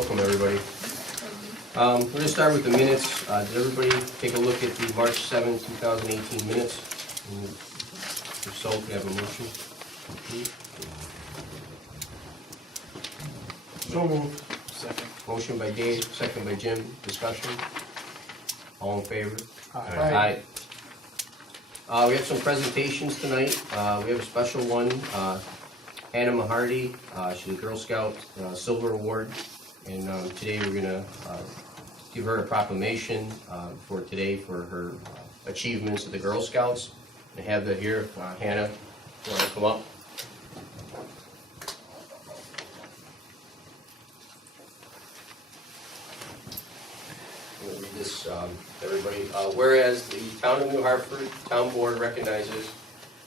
Welcome, everybody. We're going to start with the minutes. Did everybody take a look at the March 7, 2018 minutes? And if so, can I have a motion? So moved. Second. Motion by Dave, second by Jim. Discussion? All in favor? Aye. We have some presentations tonight. We have a special one. Hannah Mahardy, she's a Girl Scout Silver Award, and today we're going to give her a proclamation for today for her achievements of the Girl Scouts. I have that here. Hannah, if you want to come up. I'm going to read this, everybody. Whereas the Town of New Hartford Town Board recognizes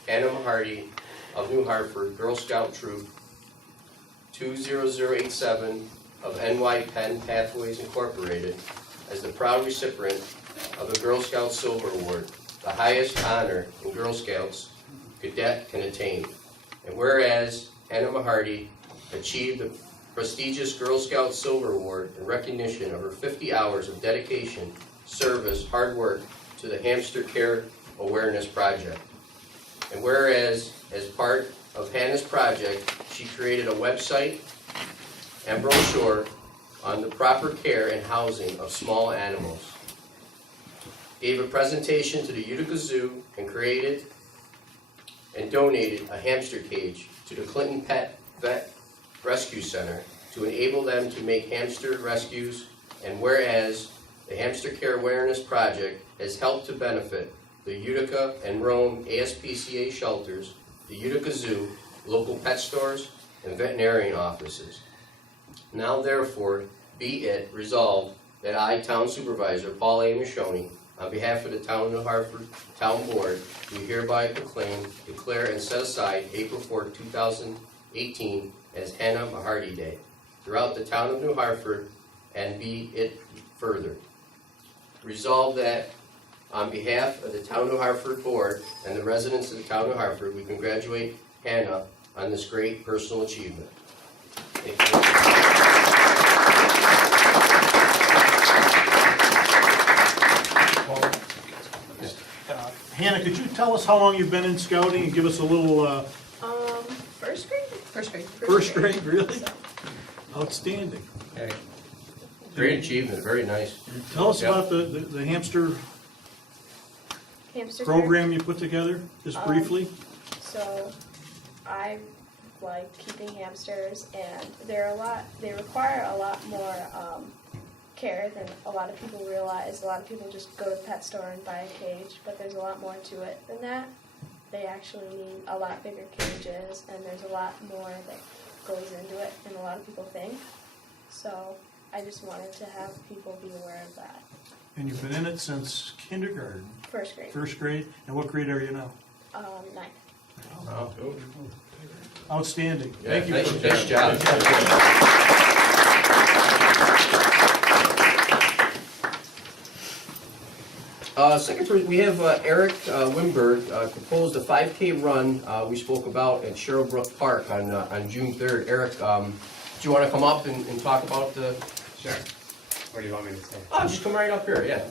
Hannah Mahardy of New Hartford, Girl Scout Troop 20087 of NY Penn Pathways Incorporated, as the proud recipient of the Girl Scout Silver Award, the highest honor in Girl Scouts cadet can attain. And whereas Hannah Mahardy achieved the prestigious Girl Scout Silver Award in recognition of her 50 hours of dedication, service, hard work to the Hamster Care Awareness Project. And whereas, as part of Hannah's project, she created a website and brochure on the proper care and housing of small animals, gave a presentation to the Utica Zoo, and created and donated a hamster cage to the Clinton Pet Vet Rescue Center to enable them to make hamster rescues. And whereas the Hamster Care Awareness Project has helped to benefit the Utica and Rome ASPCA shelters, the Utica Zoo, local pet stores, and veterinarian offices. Now therefore, be it resolved that I, Town Supervisor Paul A. Michoni, on behalf of the Town of New Hartford Town Board, do hereby proclaim, declare, and set aside April 4, 2018 as Hannah Mahardy Day throughout the Town of New Hartford, and be it further resolved that on behalf of the Town of New Hartford Board and the residents of the Town of New Hartford, we congratulate Hannah on this great personal achievement. Thank you. Hannah, could you tell us how long you've been in scouting and give us a little, First grade? First grade. first grade, really? Outstanding. Okay. Great achievement, very nice. Tell us Yep. about the hamster Hamster program you put together, just briefly. So I like keeping hamsters, and they require a lot more care than a lot of people realize. A lot of people just go to the pet store and buy a cage, but there's a lot more to it than that. They actually need a lot bigger cages, and there's a lot more that goes into it than a lot of people think. So I just wanted to have people be aware of that. And you've been in it since kindergarten, First grade. first grade. And what grade are you now? 9th. Wow. Outstanding. Yeah, Thank you. nice job. Second, we have Eric Wimberg proposed a 5K run we spoke about at Sherrillbrook Park on June 3rd. Eric, do you want to come up and talk about the... Sure. What do you want me to say? Oh, just come right up here, yeah.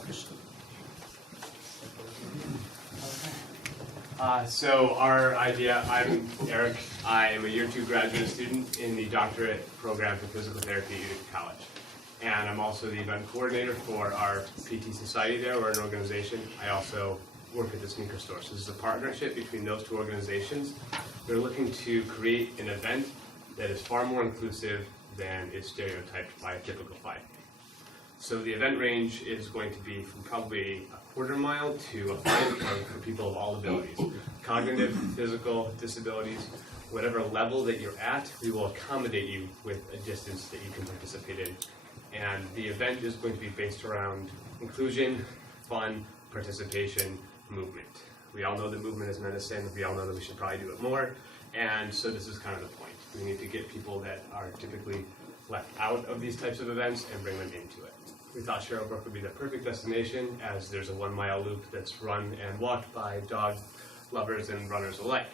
So our idea, I'm Eric. I am a year 2 graduate student in the doctorate program for physical therapy at Utica College. And I'm also the event coordinator for our PT Society there. We're an organization. I also work at the sneaker store. So this is a partnership between those 2 organizations. We're looking to create an event that is far more inclusive than is stereotyped by a typical 5K. So the event range is going to be from probably a quarter mile to a 5K for people of all abilities. Cognitive, physical disabilities, whatever level that you're at, we will accommodate you with a distance that you can participate in. And the event is going to be based around inclusion, fun, participation, movement. We all know that movement is medicine. We all know that we should probably do it more. And so this is kind of the point. We need to get people that are typically left out of these types of events and bring them into it. We thought Sherrillbrook would be the perfect destination, as there's a 1-mile loop that's run and walked by dog lovers and runners alike.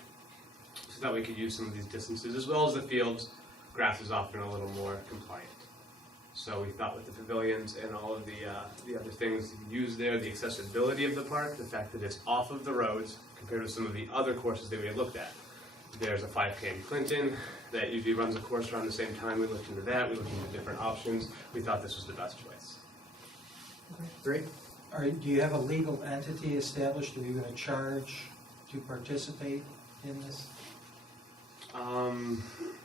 So that we could use some of these distances, as well as the fields. Grass is often a little more compliant. So we thought with the pavilions and all of the other things used there, the accessibility of the park, the fact that it's off of the roads compared to some of the other courses that we had looked at. There's a 5K in Clinton that usually runs a course around the same time. We looked into that. We looked into different options. We thought this was the best choice. Great. Do you have a legal entity established? Are you going to charge to participate in this?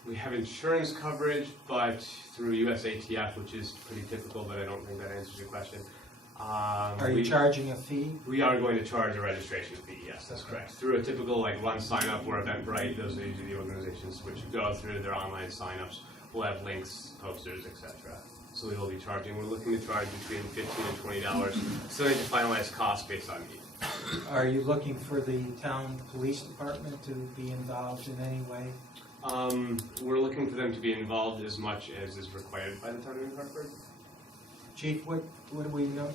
We have insurance coverage, but through USATF, which is pretty typical, but I don't think that answers your question. Are you charging a fee? We are going to charge a registration fee, yes, that's correct. Through a typical run sign up or Eventbrite, those are usually the organizations which go through their online sign-ups. We'll have links, posters, etc. So we will be charging. We're looking to charge between $15 and $20. Still need to finalize costs based on need. Are you looking for the town police department to be involved in any way? We're looking for them to be involved as much as is required by the town of Hartford. Chief, what do we know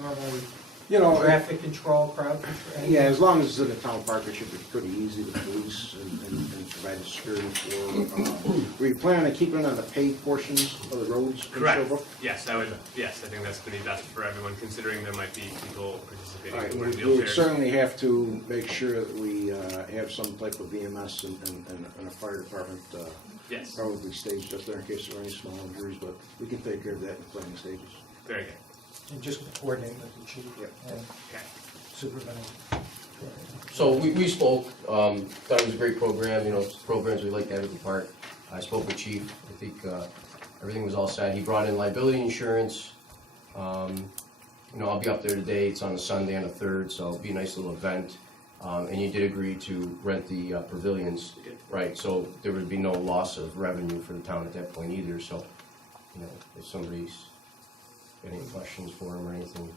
normally? You know, Traffic control, crowd control? yeah, as long as it's in a town park, it should be pretty easy to police and provide security for. Were you planning on keeping it on the paved portions of the roads in Correct. Sherbrooke? Yes, I think that's going to be best for everyone, considering there might be people participating All right, in we wheelchairs. would certainly have to make sure that we have some type of EMS and a fire department Yes, probably staged up there in case there are any small injuries, but we can take care of that in the planning stages. very good. And just coordinate with the chief Yep. and Okay. supervisor. So we spoke, thought it was a great program, programs we like to have at the park. I spoke with Chief, I think everything was all set. He brought in liability insurance. I'll be up there today, it's on a Sunday on the 3rd, so it'll be a nice little event. And you did agree to rent the pavilions, We did. right? So there would be no loss of revenue for the town at that point either, so, if somebody's got any questions for him or anything,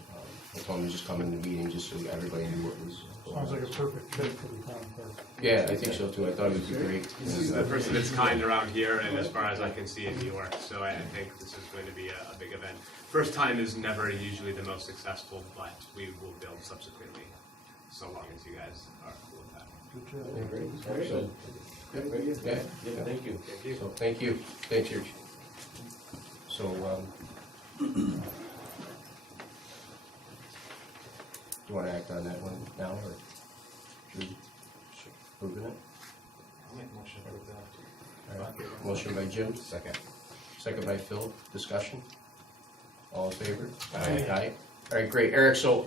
I told him to just come in the meeting just so everybody knew what was going on. Sounds like a perfect fit for the town park. Yeah, I think so too. I thought it would be great. This is the first of its kind around here, and as far as I can see in New York, so I think this is going to be a big event. First time is never usually the most successful, but we will build subsequently, so long as you guys are cool with that. Good job. Yeah, great. So, yeah, thank you. Thank you. So, thank you. Thanks, Rich. So, do you want to act on that one now, or should we approve it? I'll make a motion for that. All right. Motion by Jim. Second by Phil. Discussion? All in favor? Aye. All right, great. Eric, so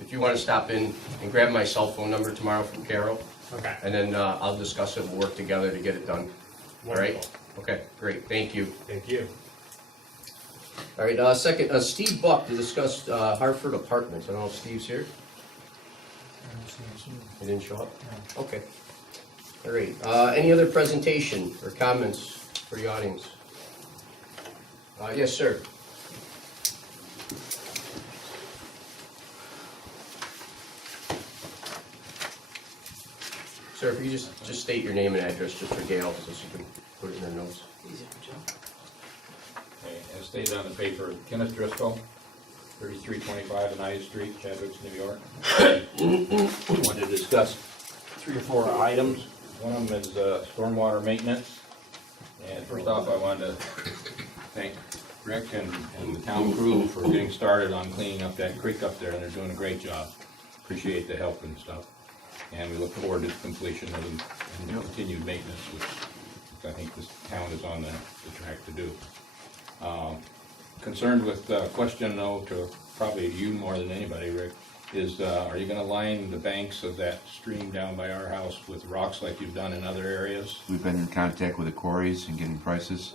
if you want to stop in and grab my cell phone number tomorrow from Carol, Okay. and then I'll discuss it, we'll work together to get it done. All right? Wonderful. Okay, great. Thank you. Thank you. All right, second, Steve Buck to discuss Hartford Apartments. I don't know if Steve's here. He didn't show up? Okay. All right, any other presentation or comments for the audience? Yes, sir. Sir, if you just state your name and address just for Gail, so she can put it in her notes. Okay, as stated on the paper, Kenneth Driscoll, 3325 Oneida Street, Chadwick, New York. I wanted to discuss 3 or 4 items. One of them is stormwater maintenance. And first off, I wanted to thank Rick and the town crew for getting started on cleaning up that creek up there, and they're doing a great job. Appreciate the help and stuff. And we look forward to the completion of the continued maintenance, which I think this town is on the track to do. Concerned with question though to probably you more than anybody, Rick, is are you going to line the banks of that stream down by our house with rocks like you've done in other areas? We've been in contact with the quarries and getting prices.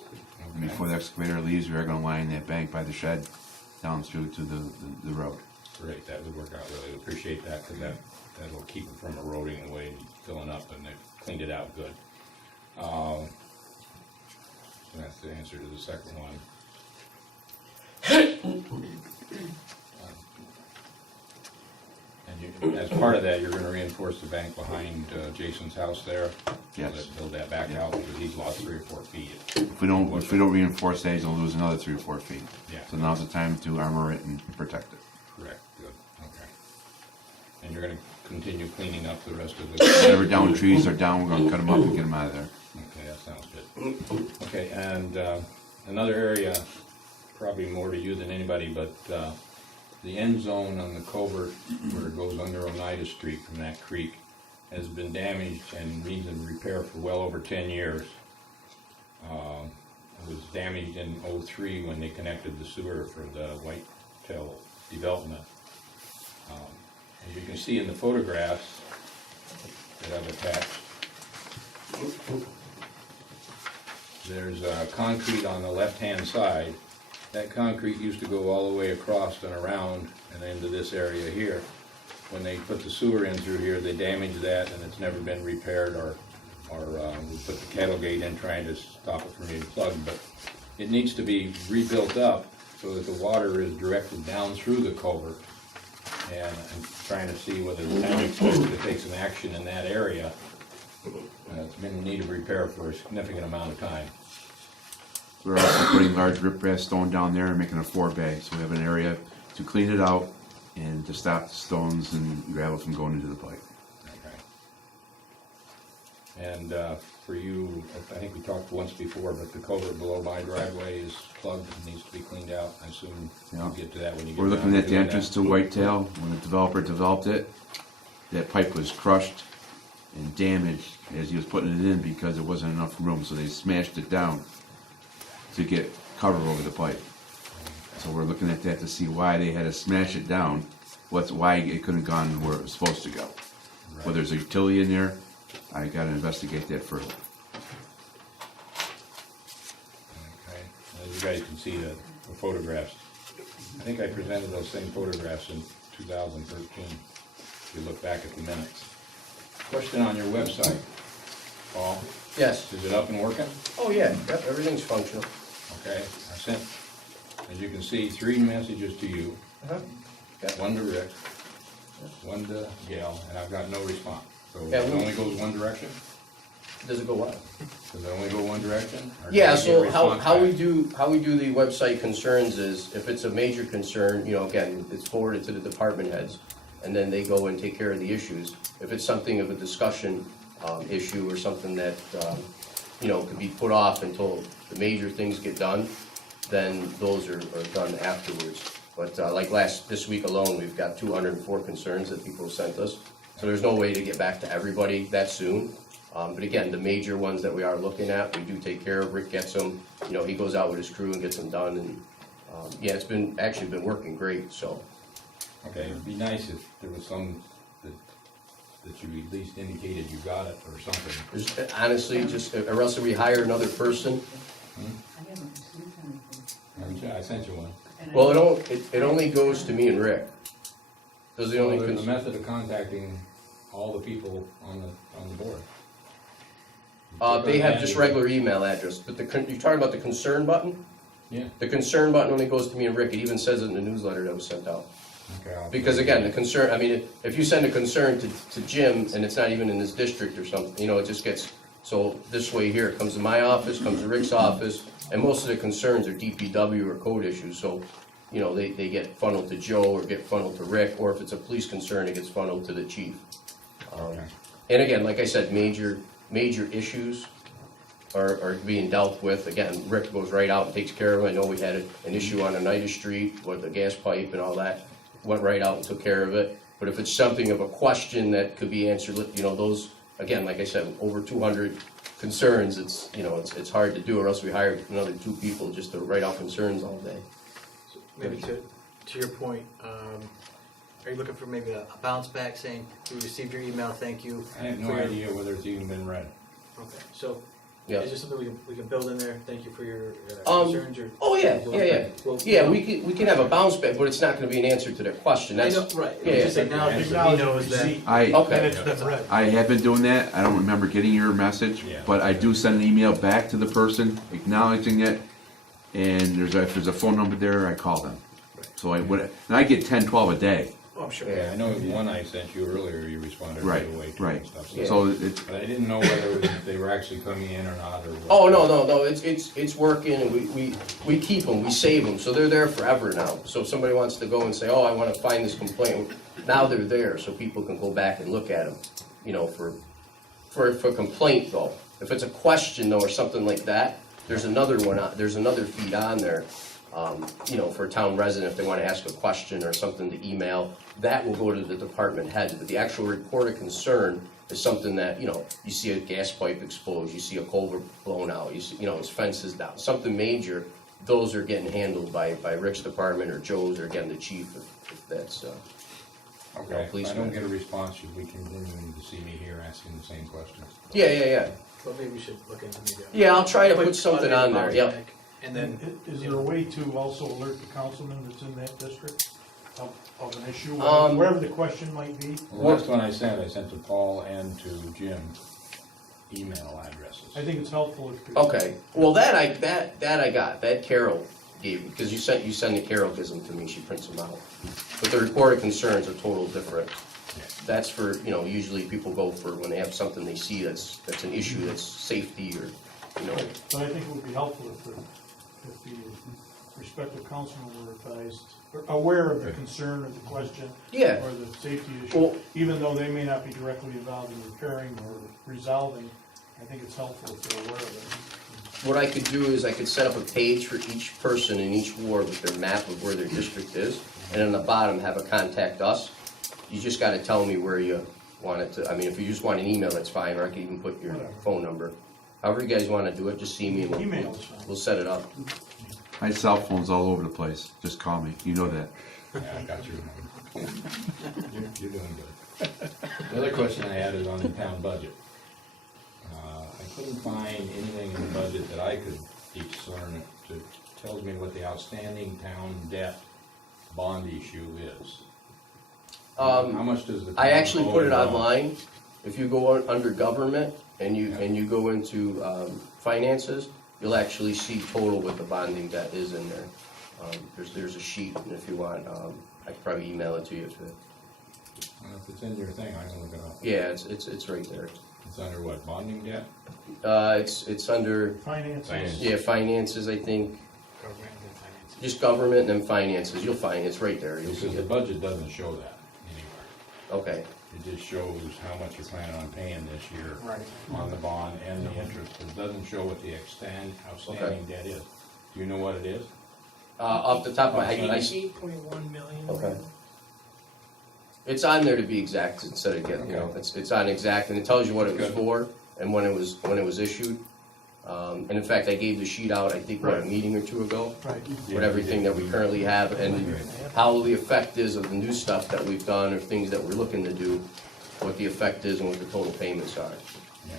And before the excavator leaves, we are going to line that bank by the shed down through to the road. Great, that would work out really. Appreciate that, because that'll keep it from eroding away and filling up, and they've cleaned it out good. So that's the answer to the second one. And as part of that, you're gonna reinforce the bank behind Jason's house there? Yes. Build that back out, because he's lost 3 or 4 feet. If we don't reinforce that, he's going to lose another 3 or 4 feet. Yeah. So now's the time to armor it and protect it. Correct, good, okay. And you're gonna continue cleaning up the rest of the... Whatever down trees are down, we're going to cut them up and get them out of there. Okay, that sounds good. Okay, and another area probably more to you than anybody, but the end zone on the culvert where it goes under Oneida Street from that creek has been damaged and needs a repair for well over 10 years. It was damaged in '03 when they connected the sewer for the Whitetail development. As you can see in the photographs that I've attached, there's concrete on the left-hand side. That concrete used to go all the way across and around and into this area here. When they put the sewer in through here, they damaged that, and it's never been repaired, or we put the cattle gate in trying to stop it from being plugged. But it needs to be rebuilt up so that the water is directed down through the culvert. And I'm trying to see whether the town expects to take some action in that area. It's been in need of repair for a significant amount of time. We're also putting large riprap stone down there and making a 4-bay, so we have an area to clean it out and to stop the stones and gravel from going into the pipe. Okay. And for you, I think we talked once before, but the culvert below my driveway is plugged and needs to be cleaned out. I assume you'll get to that when you get We're down looking to at the doing entrance that. to Whitetail. When the developer developed it, that pipe was crushed and damaged as he was putting it in because there wasn't enough room, so they smashed it down to get cover over the pipe. So we're looking at that to see why they had to smash it down, why it couldn't have gone where it was supposed to go. Right. Whether there's a utility in there, I gotta investigate that further. Okay. As you guys can see the photographs. I think I presented those same photographs in 2013, if you look back at the minutes. Question on your website, Paul, Yes. is it up and working? Oh, yeah, yep, everything's functional. Okay, I sent, as you can see, 3 messages to you, Uh-huh. Yep. 1 to Rick, 1 to Gail, and I've got no response. So Yeah, it we- only goes one direction? Does it go what? Does it only go one direction? Or do Yeah, I get a so response how we back? do the website concerns is, if it's a major concern, you know, again, it's forwarded to the department heads, and then they go and take care of the issues. If it's something of a discussion issue or something that, you know, could be put off until the major things get done, then those are done afterwards. But like this week alone, we've got 204 concerns that people sent us. So there's no way to get back to everybody that soon. But again, the major ones that we are looking at, we do take care of. Rick gets them, you know, he goes out with his crew and gets them done. And yeah, it's actually been working great, so. Okay, it'd be nice if there was some that you at least indicated you got it or something. There's honestly, just, or else we hire another person. I sent you one. Well, it only goes to me and Rick. Does the Well, only, there's a method of contacting all the people on the board. they have just regular email address, but you're talking about the concern button? Yeah. The concern button only goes to me and Rick. It even says it in the newsletter that was sent out. Okay. Because again, the concern, I mean, if you send a concern to Jim and it's not even in his district or something, you know, it just gets, so this way here, it comes to my office, comes to Rick's office, and most of the concerns are DPW or code issues, so, you know, they get funneled to Joe or get funneled to Rick, or if it's a police concern, it gets funneled to the chief. Okay. And again, like I said, major issues are being dealt with. Again, Rick goes right out and takes care of it. I know we had an issue on Oneida Street with the gas pipe and all that. Went right out and took care of it. But if it's something of a question that could be answered, you know, those, again, like I said, over 200 concerns, it's, you know, it's hard to do, or else we hire another 2 people just to write out concerns all day. Maybe to your point, are you looking for maybe a bounce back saying, we received your email, thank you? I have no for your-" idea whether it's even been read. Okay, so Yeah. is there something we can build in there? Thank you for your Um, concerns or? Oh, yeah. Well, Yeah, we can have a bounce back, but it's not gonna be an answer to their question. I That's, know, right. yeah, Just yeah. acknowledge that he knows that. Okay. And it's been read. I have been doing that. I don't remember getting your message, Yeah. but I do send an email back to the person acknowledging it. And if there's a phone number there, I call them. So and I get 10, 12 a day. Oh, I'm sure. Yeah, I know one I sent you earlier, you responded Right, right away to right. and stuff. Yeah. So it's, But I didn't know whether they were actually coming in or not, or what. Oh, no, it's working, and we keep them, we save them, so they're there forever now. So if somebody wants to go and say, oh, I wanna find this complaint, now they're there, so people can go back and look at them, you know, for complaint though. If it's a question though, or something like that, there's another feed on there, For a town resident, if they want to ask a question or something to email, that will go to the department head. But the actual report of concern is something that, you see a gas pipe exposed, you see a culvert blown out, you see, his fence is down, something major, those are getting handled by Rick's department or Joe's or again, the chief, if that's, Okay, if I policeman. don't get a response, should we continue to see me here asking the same questions? yeah. But maybe we should look into maybe. Yeah, I'll try to put something on there, yep. And then. Is there a way to also alert the councilman that's in that district of an issue, Um, whatever the question might be? The last one I sent to Paul and to Jim, email addresses. I think it's helpful if. Okay, well, that I got, that Carol gave, because you send the Carol gives them to me, she prints them out. But the report of concerns are total different. That's for, usually people go for when they have something they see that's an issue, that's safety or, But I think it would be helpful if the respective councilman were advised, or aware of the concern or the question. Yeah. Or the safety Well- issue, even though they may not be directly involved in repairing or resolving, I think it's helpful if they're aware of it. what I could do is I could set up a page for each person in each ward with their map of where their district is, and on the bottom have a contact us. You just gotta tell me where you want it to, if you just want an email, that's fine, or I can even put your phone number. However you guys wanna do it, just see me and Email is fine. we'll set it up. My cell phone's all over the place. Just call me. You know that. Yeah, I got your number. You're doing good. The other question I had is on the town budget. I couldn't find anything in the budget that I could discern that tells me what the outstanding town debt bond issue is. How much does the town I actually owe put it in bonds? online. If you go under government and you go into finances, you'll actually see total what the bonding debt is in there. There's a sheet, and if you want, I could probably email it to you. Well, if it's in your thing, I can look it up. Yeah, it's right there. It's under what, bonding debt? It's under, Finances. yeah, finances, I think, Program and finance. just government and then finances. You'll find, it's right there. You'll see Because the it. budget doesn't show that anywhere. Okay, It just shows how much you're planning on paying this year Right. on the bond and the interest. It doesn't show what the outstanding debt is. Do you know what it is? off the top of my head, 88.1 million. Okay. It's on there to be exact instead of getting, it's on exact, and it tells you what it was Good. for and when it was issued. And in fact, I gave the sheet out, I think, a meeting or two ago, Right. with everything that we currently have and how the effect is of the new stuff that we've done or things that we're looking to do, what the effect is and what the total payments are. Yeah.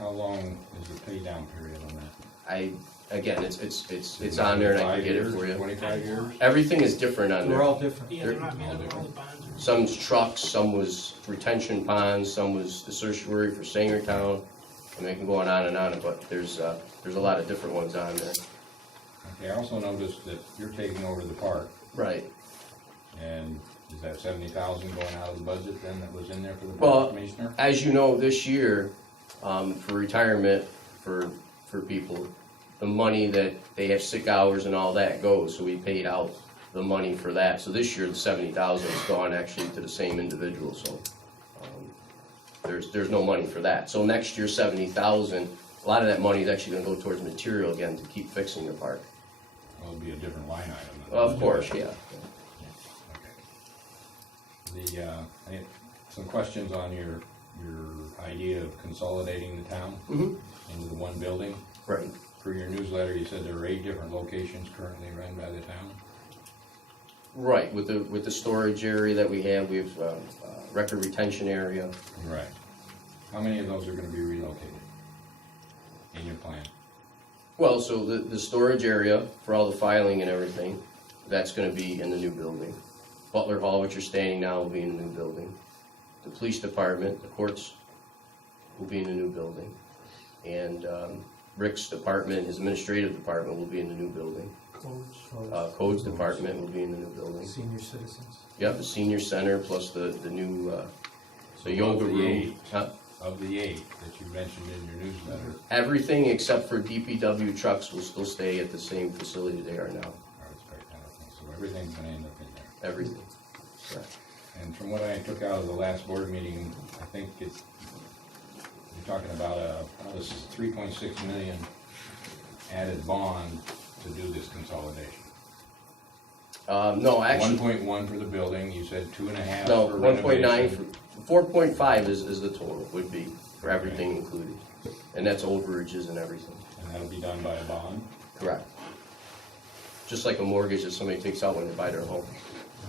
How long is the pay down period on that? Again, it's on there and I can get it for you. 25 years? Everything is different on They're there. all different. Yeah, they're not, all the bonds are. Some's trucks, some was retention ponds, some was the certiorari for Sangertown. I mean, I can go on and on, but there's a lot of different ones on there. Okay, I also noticed that you're taking over the park, Right. and is that 70,000 going out of the budget then that was in there for the Well, park commissioner? as you know, this year, for retirement for people, the money that they have sick hours and all that goes, so we paid out the money for that. So this year, the 70,000 is gone actually to the same individual, so there's no money for that. So next year, 70,000, a lot of that money is actually gonna go towards material again to keep fixing the park. Well, it'll be a different line item. than the Of budget. course, yeah. Okay. I had some questions on your idea of consolidating the town Mhm. into the one building. Right. Per your newsletter, you said there are 8 different locations currently run by the town. Right, with the storage area that we have record retention area. Right. How many of those are gonna be relocated in your plan? Well, so the storage area for all the filing and everything, that's gonna be in the new building. Butler Hall, which you're standing now, will be in the new building. The police department, the courts will be in the new building. And Rick's department, his administrative department will be in the new building. Codes department will be in the new building. Senior citizens. Yep, the senior center plus the new, So the yoga of the room. 8 Huh? Of the 8 that you mentioned in your newsletter, Everything except for DPW trucks will still stay at the same facility they are now. so everything's gonna end up in there. Everything. Correct. And from what I took out of the last board meeting, I think you're talking about a 3.6 million added bond to do this consolidation. No, actually, 1.1 for the building, you said 2.5 no, for 1.9, renovation. 4.5 is the total, would be, for everything included. And that's overages and everything. And that'll be done by a bond? Correct. Just like a mortgage that somebody takes out when they buy their home.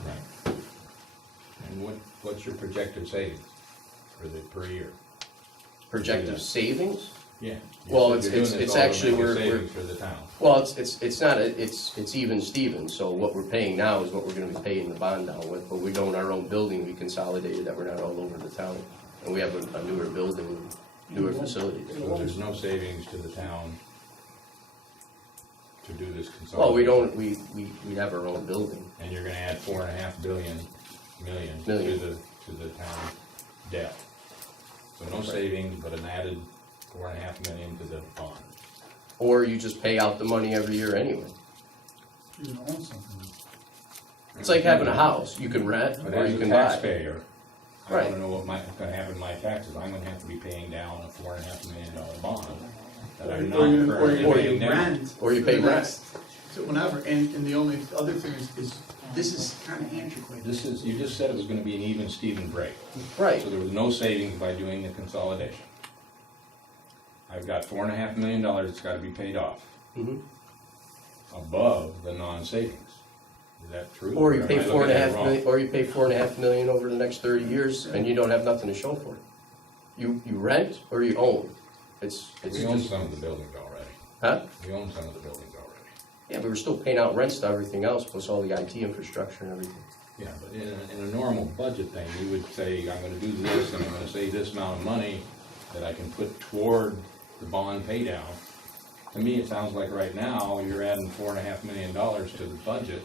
Right. And what's your projected savings per year? Projected savings? Yeah. Well, You said you're it's doing this all to actually, make a we're- savings for the town. Well, it's not, it's even Steven, so what we're paying now is what we're gonna be paying the bond down with, but we own our own building, we consolidated that, we're not all over the town. And we have a newer building, newer facilities. So there's no savings to the town to do this consolidation? Well, we don't, we have our own building. And you're gonna add 4.5 million Million. to the town debt. So no savings, but an added 4.5 million to the bond. Or you just pay out the money every year anyway. You can own something. It's like having a house, you can rent But or as you a can buy. taxpayer, I Right. wanna know what's gonna happen to my taxes. I'm gonna have to be paying down a $4.5 million bond that I'm not Or you currently paying now. rent. Or you for pay the rent. next- So whenever, and the only other thing is this is kind of antiquated. You just said it was gonna be an even Steven break. Right, So there was no savings by doing the consolidation. I've got $4.5 million that's gotta be paid off mhm. above the non-savings. Is that true? Or you am pay I looking four and a at it half wrong? million, or you pay 4.5 million over the next 30 years and you don't have nothing to show for it. You rent or you own. It's We own just, some of the buildings already. huh? We own some of the buildings already. Yeah, but we're still paying out rents to everything else, plus all the IT infrastructure and everything. Yeah, but in a normal budget thing, you would say, I'm gonna do this, and I'm gonna save this amount of money that I can put toward the bond pay down. To me, it sounds like right now, you're adding $4.5 million to the budget.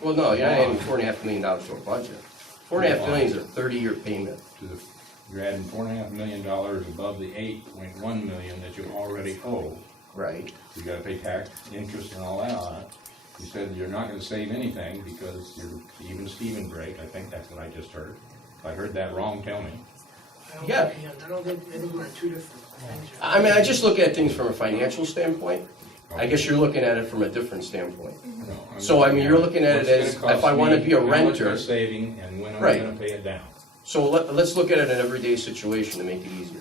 Well, no, you're not adding $4.5 million to a budget. 4.5 million is a 30-year payment. You're adding $4.5 million above the 8.1 million that you already owe. Right. You gotta pay tax, interest, and all that on it. You said you're not gonna save anything because you're even Steven break. I think that's what I just heard. If I heard that wrong, tell me. Yeah. I think we're two different things. I mean, I just look at things from a financial standpoint. I guess you're looking at it from a different standpoint. No, I'm So, I mean, you're looking at it what's as, gonna if I cost wanna me, be a how much renter, am I saving, and when am I Right. gonna pay it down? so let's look at it in an everyday situation to make it easier.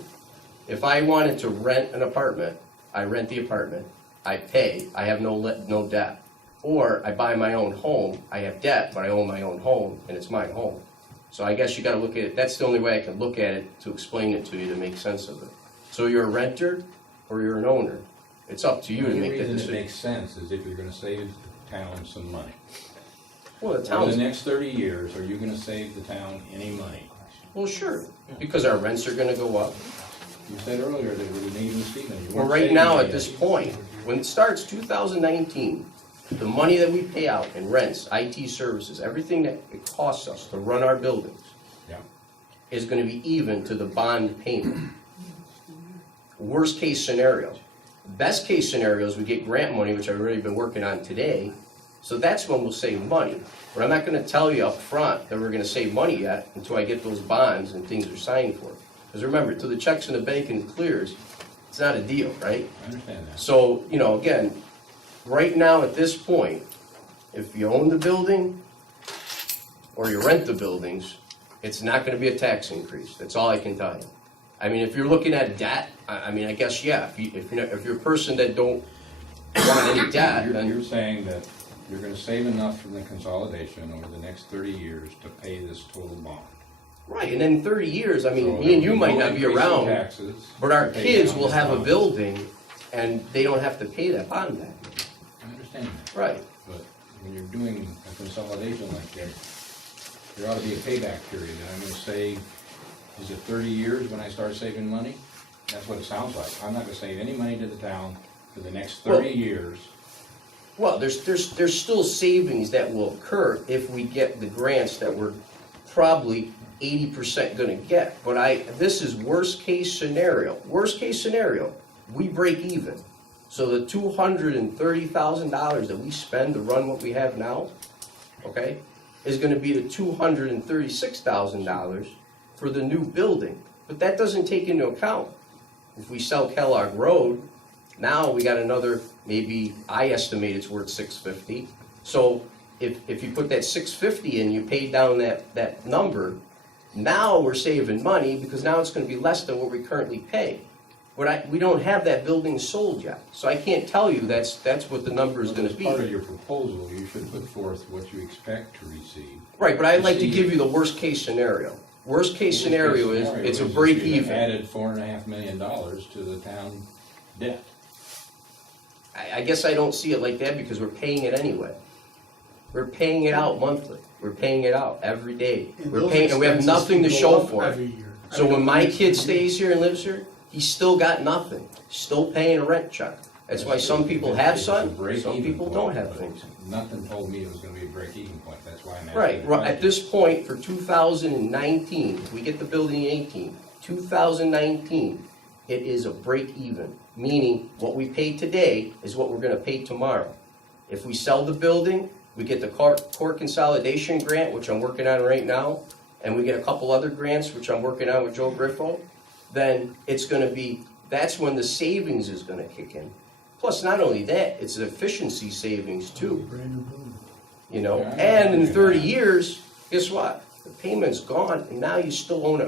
If I wanted to rent an apartment, I rent the apartment, I pay, I have no debt. Or I buy my own home, I have debt, but I own my own home, and it's my home. So I guess you gotta look at it, that's the only way I can look at it to explain it to you to make sense of it. So you're a renter or you're an owner? It's up to you to The only make that reason it decision. makes sense is if you're gonna save the town some money. Well, the Over the town's, next 30 years, are you gonna save the town any money? well, sure, because our rents are gonna go up. You said earlier that we're even Steven. You Well, weren't right saving now, any at this yet. point, when it starts 2019, the money that we pay out in rents, IT services, everything that it costs us to run our buildings Yeah. is gonna be even to the bond payment. Worst case scenario. Best case scenario is we get grant money, which I've already been working on today, so that's when we'll save money. But I'm not gonna tell you up front that we're gonna save money yet until I get those bonds and things are signed for. Because remember, till the check's in the bank and it clears, it's not a deal, right? I understand that. So, you know, again, right now at this point, if you own the building or you rent the buildings, it's not gonna be a tax increase. That's all I can tell you. I mean, if you're looking at debt, I mean, I guess, yeah, if you're a person that don't want any debt, You're then, saying that you're gonna save enough from the consolidation over the next 30 years to pay this total bond. right, and in 30 years, I So mean, there me and will you might no not be increase in around, taxes but our to pay kids down will this have a bond. building and they don't have to pay that bond back. I understand that. Right. But when you're doing a consolidation like this, there ought to be a payback period, and I'm gonna say, is it 30 years when I start saving money? That's what it sounds like. I'm not gonna save any money to the town for the next 30 years. Well, there's still savings that will occur if we get the grants that we're probably 80% gonna get. But this is worst case scenario. Worst case scenario, we break even. So the $230,000 that we spend to run what we have now, okay, is gonna be the $236,000 for the new building. But that doesn't take into account, if we sell Kellogg Road, now we got another, maybe, I estimate it's worth $650. So if you put that 650 in, you paid down that number, now we're saving money because now it's gonna be less than what we currently pay. But we don't have that building sold yet, so I can't tell you that's what the number is gonna As part of be. your proposal, you should put forth what you expect to receive. Right, but I'd like to give you the worst case scenario. Worst case scenario is, it's a break You've even. added $4.5 million to the town debt. I guess I don't see it like that because we're paying it anyway. We're paying it out monthly. We're paying it out every day. And We're those paying, and we have expenses nothing to can go show up for it. every year. So when my kid stays here and lives here, he's still got nothing. Still paying a rent check. That's why some people have It's a some, break-even some people point, don't have but things. Nothing told me it was gonna be a break-even point, that's why I'm asking. Right, the right, question. at this point for 2019, if we get the building in 18, 2019, it is a break even, meaning what we pay today is what we're gonna pay tomorrow. If we sell the building, we get the court consolidation grant, which I'm working on right now, and we get a couple other grants, which I'm working on with Joe Griffo, then it's gonna be, that's when the savings is gonna kick in. Plus, not only that, it's an efficiency savings too. You know, Yeah, and in yeah. 30 years, guess what? The payment's gone, and now you still own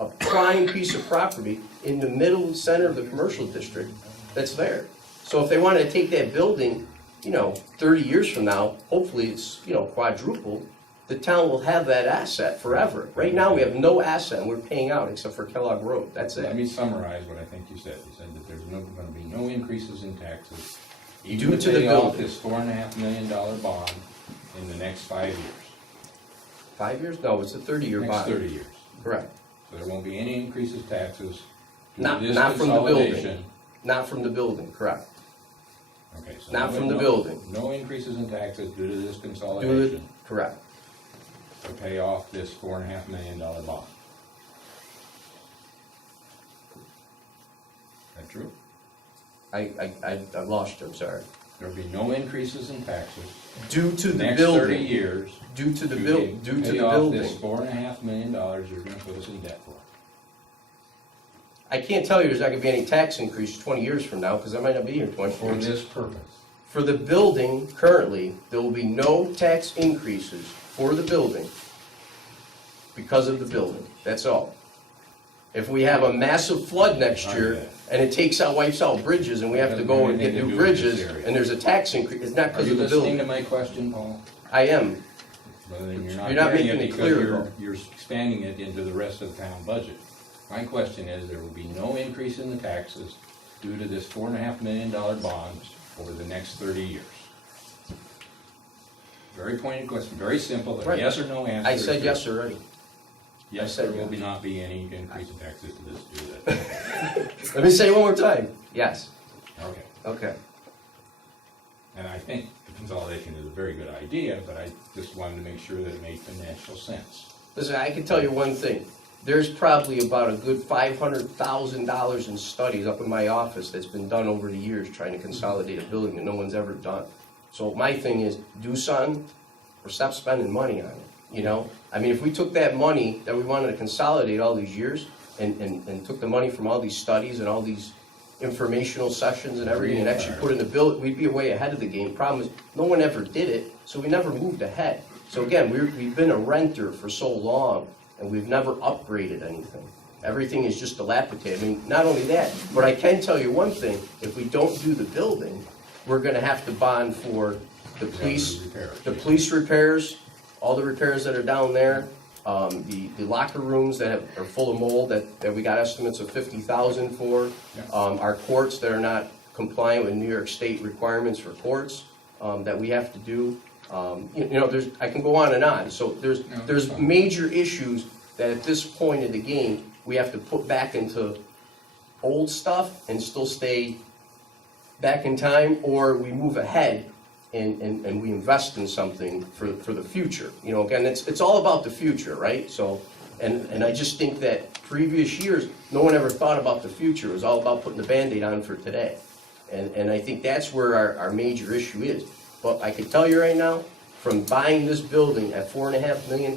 a prime piece of property in the middle center of the commercial district that's there. So if they wanted to take that building, 30 years from now, hopefully it's, quadrupled, the town will have that asset forever. Right now, we have no asset, and we're paying out except for Kellogg Road, that's Let it. me summarize what I think you said. You said that there's gonna be no increases in taxes. Due Even to the pay off building. this $4.5 million bond in the next 5 years, 5 years? No, it's a 30-year next bond. 30 years. Correct. So there won't be any increases taxes due to Not- this not from the building. consolidation. Not from the building, correct. Okay, so Not no- from the no- building. No increases in taxes due to this Do it, consolidation correct. to pay off this $4.5 million bond. Is that true? I lost you, I'm sorry. There'll be no increases in taxes. Due to the Next 30 building, years. due to the to build, due to pay the off building. this $4.5 million you're gonna put us in debt for. I can't tell you there's not gonna be any tax increase 20 years from now, because I might not be here in 20 For years. this purpose. For the building, currently, there will be no tax increases for the building because of the building, that's all. If we have a massive flood next year, and it wipes out bridges, and we have to go and get new bridges, and there's a tax increase, it's not Are because you of the listening to building. my question, Paul? I am, Well, then You're not hearing making it because clear, you're- though. You're expanding it into the rest of the town budget. My question is, there will be no increase in the taxes due to this $4.5 million bond over the next 30 years. Very pointed question, very simple, a Right. yes or no answer. I is said good. yes already. Yes, I there said will yes. not be any increase in taxes to this, do that. Let me say it one more time, yes, Okay. okay. And I think the consolidation is a very good idea, but I just wanted to make sure that it made financial sense. Listen, I can tell you one thing. There's probably about a good $500,000 in studies up in my office that's been done over the years trying to consolidate a building that no one's ever done. So my thing is, do something or stop spending money on it, I mean, if we took that money that we wanted to consolidate all these years and took the money from all these studies and all these informational sessions and everything and actually put it in the bill, we'd be way ahead of the game. Problem is, no one ever did it, so we never moved ahead. So again, we've been a renter for so long, and we've never upgraded anything. Everything is just dilapidated. I mean, not only that, but I can tell you one thing, if we don't do the building, we're gonna have to bond for the police repairs, all the repairs that are down there, the locker rooms that are full of mold that we got estimates of 50,000 for, our courts that are not compliant with New York State requirements for courts, that we have to do. I can go on and on. So there's major issues that at this point in the game, we have to put back into old stuff and still stay back in time, or we move ahead and we invest in something for the future. Again, it's all about the future, right? So, and I just think that previous years, no one ever thought about the future. It was all about putting the Band-Aid on for today. And I think that's where our major issue is. But I can tell you right now, from buying this building at $4.5 million,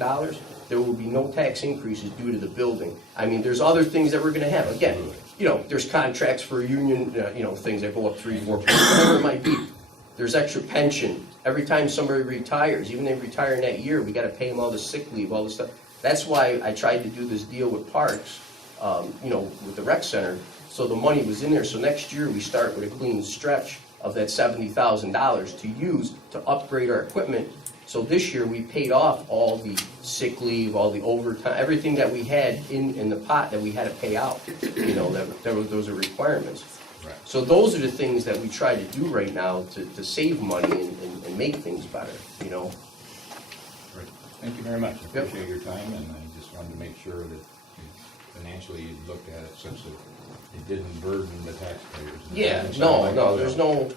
there will be no tax increases due to the building. I mean, there's other things that we're gonna have. Again, there's contracts for union, things that go up 3-4%, whatever it might be. There's extra pension. Every time somebody retires, even if they retire in that year, we gotta pay them all the sick leave, all this stuff. That's why I tried to do this deal with parks, with the rec center, so the money was in there. So next year, we start with a clean stretch of that $70,000 to use to upgrade our equipment. So this year, we paid off all the sick leave, all the overtime, everything that we had in the pot that we had to pay out. Those are requirements. Right. So those are the things that we try to do right now to save money and make things better, Great. Thank you very much. I Yep. appreciate your time, and I just wanted to make sure that financially you looked at it such that it didn't burden the taxpayers. Yeah, It sounded like no, it there's was. no,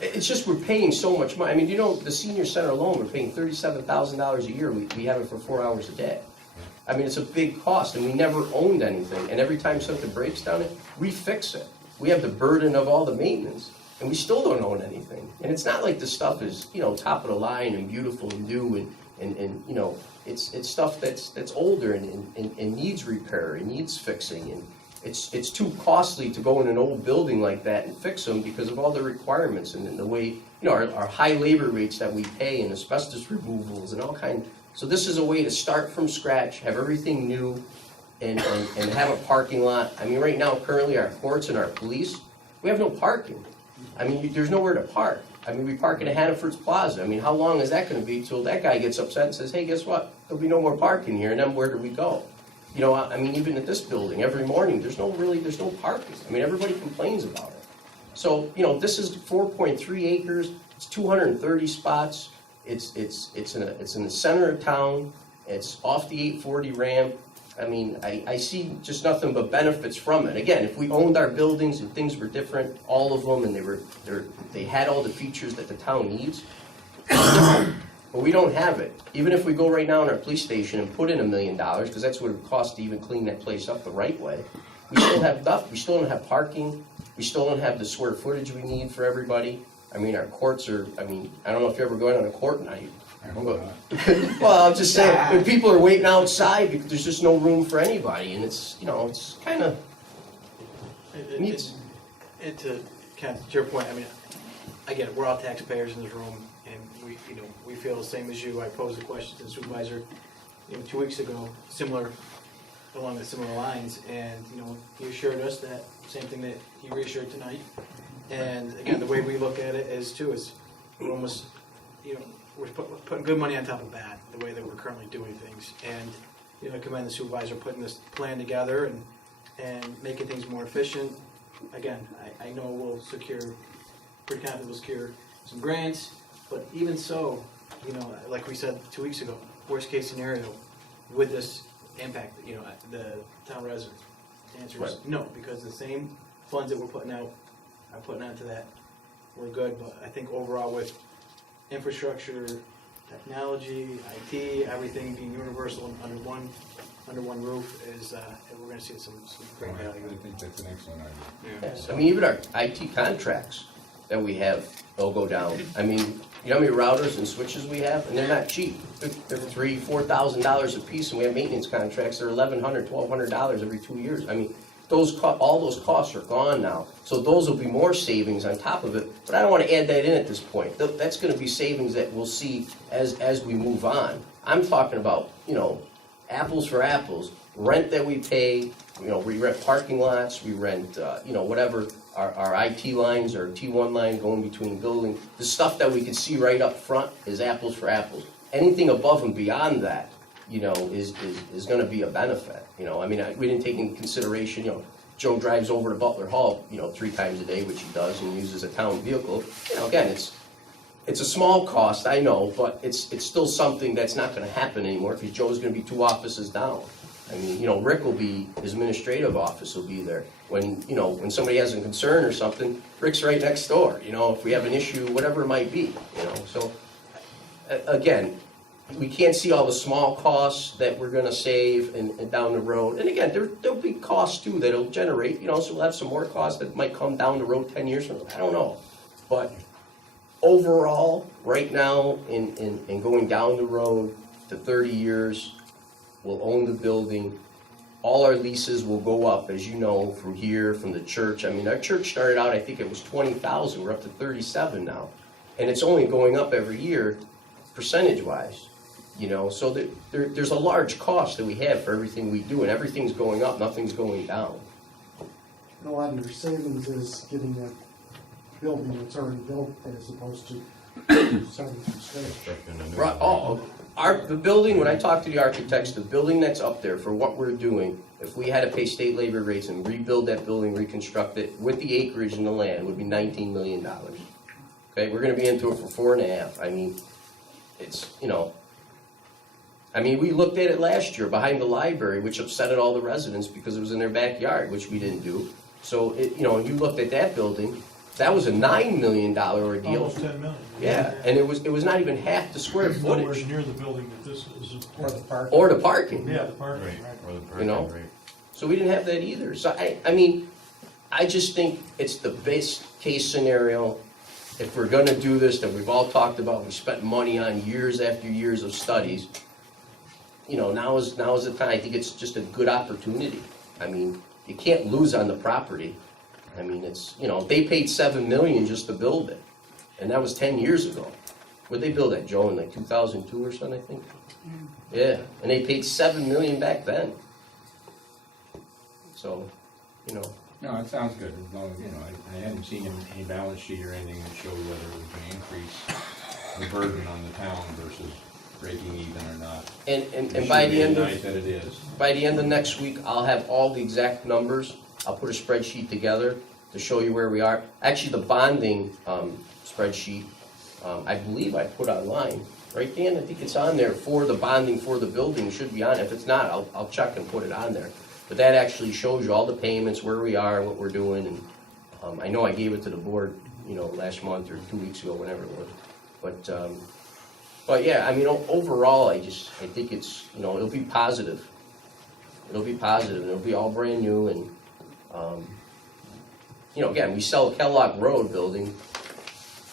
it's just we're paying so much money. I mean, the senior center alone, we're paying $37,000 a year. We have it for 4 hours a day. I mean, it's a big cost, and we never owned anything. And every time something breaks down it, we fix it. We have the burden of all the maintenance, and we still don't own anything. And it's not like the stuff is, top of the line and beautiful and new and it's stuff that's older and needs repair and needs fixing. And it's too costly to go in an old building like that and fix them because of all the requirements and the way, our high labor rates that we pay and asbestos removals and all kinds. So this is a way to start from scratch, have everything new, and have a parking lot. I mean, right now, currently, our courts and our police, we have no parking. I mean, there's nowhere to park. I mean, we park in Hannaford's Plaza. I mean, how long is that gonna be till that guy gets upset and says, hey, guess what? There'll be no more parking here, and then where do we go? I mean, even at this building, every morning, there's no parking. I mean, everybody complains about it. So, this is 4.3 acres, it's 230 spots, it's in the center of town, it's off the 840 ramp. I mean, I see just nothing but benefits from it. Again, if we owned our buildings and things were different, all of them, and they had all the features that the town needs, but we don't have it. Even if we go right now in our police station and put in $1 million, because that's what it would cost to even clean that place up the right way, we still have nothing. We still don't have parking. We still don't have the square footage we need for everybody. I mean, our courts are, I don't know if you're ever going on a court night. I hope not. Well, I'm just saying, when people are waiting outside because there's just no room for anybody, and it's kind of needs. And to your point, I get it, we're all taxpayers in this room, and we feel the same as you. I posed a question to the supervisor, 2 weeks ago, along the similar lines, and, he assured us that same thing that he reassured tonight. And again, the way we look at it is we're almost, we're putting good money on top of bad, the way that we're currently doing things. And, I commend the supervisor putting this plan together and making things more efficient. Again, I know pretty confident we'll secure some grants, but even so, like we said 2 weeks ago, worst case scenario, would this impact, the town residents? The answer is no, because the same funds that we're putting out are putting onto that. We're good, but I think overall with infrastructure, technology, IT, everything being universal and under one roof is, we're gonna see some great value. I think that's an excellent idea. Yes. I mean, even our IT contracts that we have, they'll go down. I mean, you know how many routers and switches we have? And they're not cheap. They're $3,000, $4,000 a piece, and we have maintenance contracts that are $1,100, $1,200 every 2 years. I mean, all those costs are gone now. So those will be more savings on top of it. But I don't want to add that in at this point. That's going to be savings that we'll see as we move on. I'm talking about, apples for apples, rent that we pay. We rent parking lots, we rent, whatever, our IT lines, our T1 line going between buildings. The stuff that we can see right up front is apples for apples. Anything above and beyond that, is going to be a benefit. We didn't take into consideration, Joe drives over to Butler Hall, 3 times a day, which he does, and uses a town vehicle. Again, it's a small cost, I know, but it's still something that's not going to happen anymore because Joe's going to be 2 offices down. Rick will be, his administrative office will be there. When somebody has a concern or something, Rick's right next door, if we have an issue, whatever it might be, So, again, we can't see all the small costs that we're gonna save and down the road. And again, there'll be costs too that'll generate, so we'll have some more costs that might come down the road 10 years from now. I don't know. But overall, right now, in going down the road to 30 years, we'll own the building. all our leases will go up, as you know, from here, from the church. I mean, our church started out, I think it was 20,000, we're up to 37 now. And it's only going up every year, percentage-wise, you know? So there's a large cost that we have for everything we do, and everything's going up, nothing's going down. A lot of your savings is getting that building that's already built as opposed to starting from scratch. Right, the building, when I talk to the architects, the building that's up there for what we're doing, if we had to pay state labor rates and rebuild that building, reconstruct it, with the acreage and the land, it would be $19 million. Okay, we're gonna be into it for 4.5. I mean, it's, you know, I mean, we looked at it last year behind the library, which upset all the residents because it was in their backyard, which we didn't do. So, you know, you looked at that building, that was a $9 million ordeal. Almost 10 million. Yeah, and it was not even half the square Nowhere footage. near the building that this is. Or the park. Or the parking. Yeah, the parking, right. Or the You parking, know? right. So we didn't have that either. So I mean, I just think it's the best case scenario. If we're gonna do this, that we've all talked about, we spent money on years after years of studies, you know, now is the time. I think it's just a good opportunity. I mean, you can't lose on the property. I mean, it's, you know, they paid $7 million just to build it, and that was 10 years ago. Where'd they build that, Joe, in like 2002 or something, I think? Yeah, and they paid $7 million back then. So, you know. No, it sounds good. As long as, you know, I hadn't seen any balance sheet or anything that showed whether it was gonna increase the burden on the town versus breaking even or not. And by the end of, Nice that it is. by the end of next week, I'll have all the exact numbers. I'll put a spreadsheet together to show you where we are. Actually, the bonding spreadsheet, I believe I put online. Right, Dan? I think it's on there for the bonding for the building, should be on. If it's not, I'll check and put it on there. But that actually shows you all the payments, where we are, what we're doing, and I know I gave it to the board, you know, last month or 2 weeks ago, whenever it was. But yeah, I mean, overall, I think it's, you know, it'll be positive. It'll be positive, and it'll be all brand new, and, you know, again, we sell Kellogg Road building,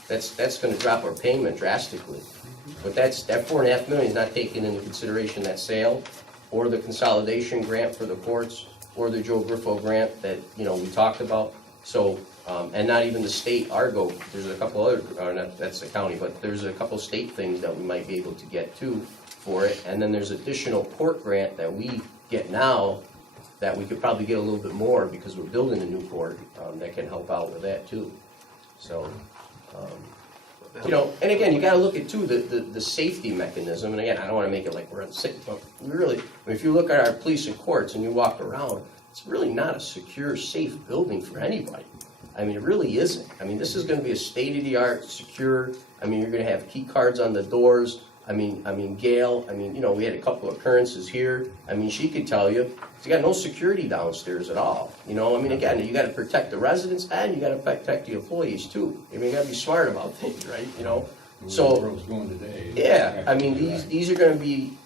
that's gonna drop our payment drastically. But that $4.5 million is not taking into consideration that sale, or the consolidation grant for the courts, or the Joe Griffo grant that, you know, we talked about. So, and not even the state Argo, there's a couple other, that's the county, but there's a couple state things that we might be able to get too for it. And then there's additional port grant that we get now that we could probably get a little bit more because we're building a new port that can help out with that too. So, you know, and again, you gotta look at too, the safety mechanism, and again, I don't wanna make it like we're unsafe, but we really, I mean, if you look at our police and courts and you walk around, it's really not a secure, safe building for anybody. I mean, it really isn't. I mean, this is gonna be a state-of-the-art, secure, I mean, you're gonna have key cards on the doors. I mean, Gail, you know, we had a couple occurrences here. I mean, she could tell you, you got no security downstairs at all. You know, I mean, again, you gotta protect the residents and you gotta protect the employees too. I mean, you gotta be smart about things, right, you know? So, Where it was going today. yeah, I mean, these are gonna be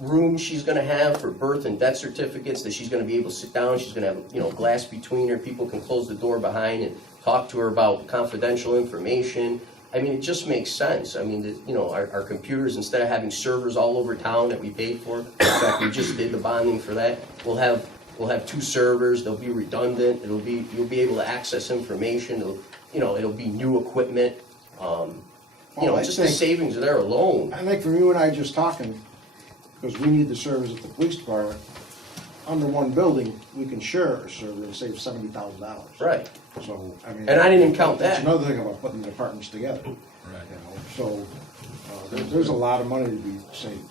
rooms she's gonna have for birth and death certificates that she's gonna be able to sit down. She's gonna have, you know, glass between her. People can close the door behind and talk to her about confidential information. I mean, it just makes sense. I mean, you know, our computers, instead of having servers all over town that we paid for, in fact, we just did the bonding for that, we'll have 2 servers, they'll be redundant, you'll be able to access information, it'll be new equipment. You know, just the savings there alone. I think from you and I just talking, because we need the servers at the police department, under one building, we can share a server and save $70,000. Right. So, I mean. And I didn't even count That's that. another thing about putting the departments together. Right. You know, so, there's a lot of money to be saved.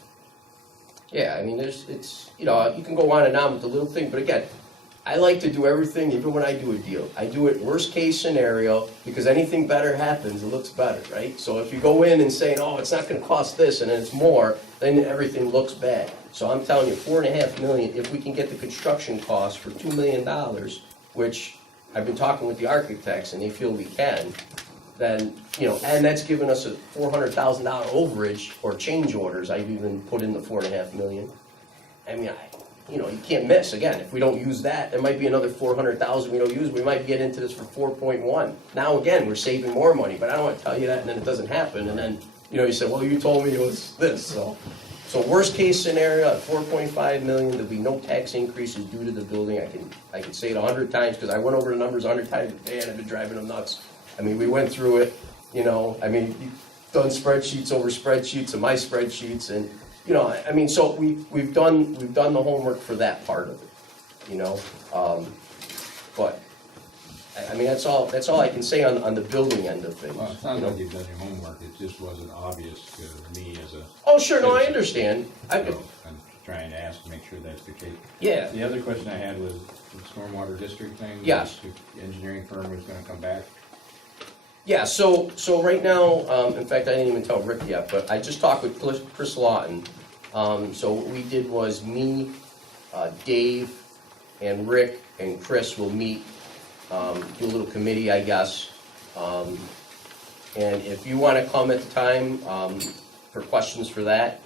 Yeah, I mean, it's, you know, you can go on and on with the little thing, but again, I like to do everything, even when I do a deal. I do it worst case scenario, because anything better happens, it looks better, right? So if you go in and say, oh, it's not gonna cost this, and then it's more, then everything looks bad. So I'm telling you, $4.5 million, if we can get the construction costs for $2 million, which I've been talking with the architects, and they feel we can, then, you know, and that's given us a $400,000 overage, or change orders, I've even put in the $4.5 million. I mean, you know, you can't miss. Again, if we don't use that, there might be another $400,000 we don't use. We might get into this for 4.1. Now again, we're saving more money, but I don't want to tell you that, and then it doesn't happen, and then, you know, you say, well, you told me it was this, so So worst case scenario, at 4.5 million, there'll be no tax increases due to the building. I can say it 100 times, because I went over the numbers 100 times today, and I've been driving them nuts. I mean, we went through it, you know, I mean, you've done spreadsheets over spreadsheets and my spreadsheets, and, you know, I mean, so we've done the homework for that part of it, you know? But, I mean, that's all I can say on the building end of things. Well, it you sounds know? like you've done your homework, it just wasn't obvious to me as a, Oh, sure, no, I understand. so I'm trying to ask to make sure that's the case. Yeah, The other question I had was the stormwater district thing. Yes. The engineering firm was gonna come back. yeah, so right now, in fact, I didn't even tell Rick yet, but I just talked with Chris Lawton. So what we did was me, Dave, and Rick and Chris will meet, do a little committee, I guess. And if you want to come at the time for questions for that,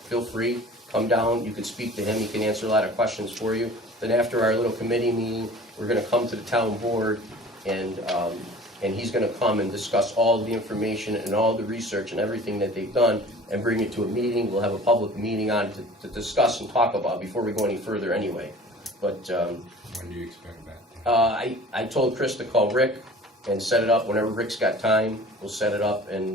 feel free, come down, you can speak to him, he can answer a lot of questions for you. Then after our little committee meeting, we're gonna come to the town board, and he's gonna come and discuss all the information and all the research and everything that they've done, and bring it to a meeting. We'll have a public meeting on it to discuss and talk about before we go any further anyway. But When do you expect that? I told Chris to call Rick and set it up whenever Rick's got time. We'll set it up, and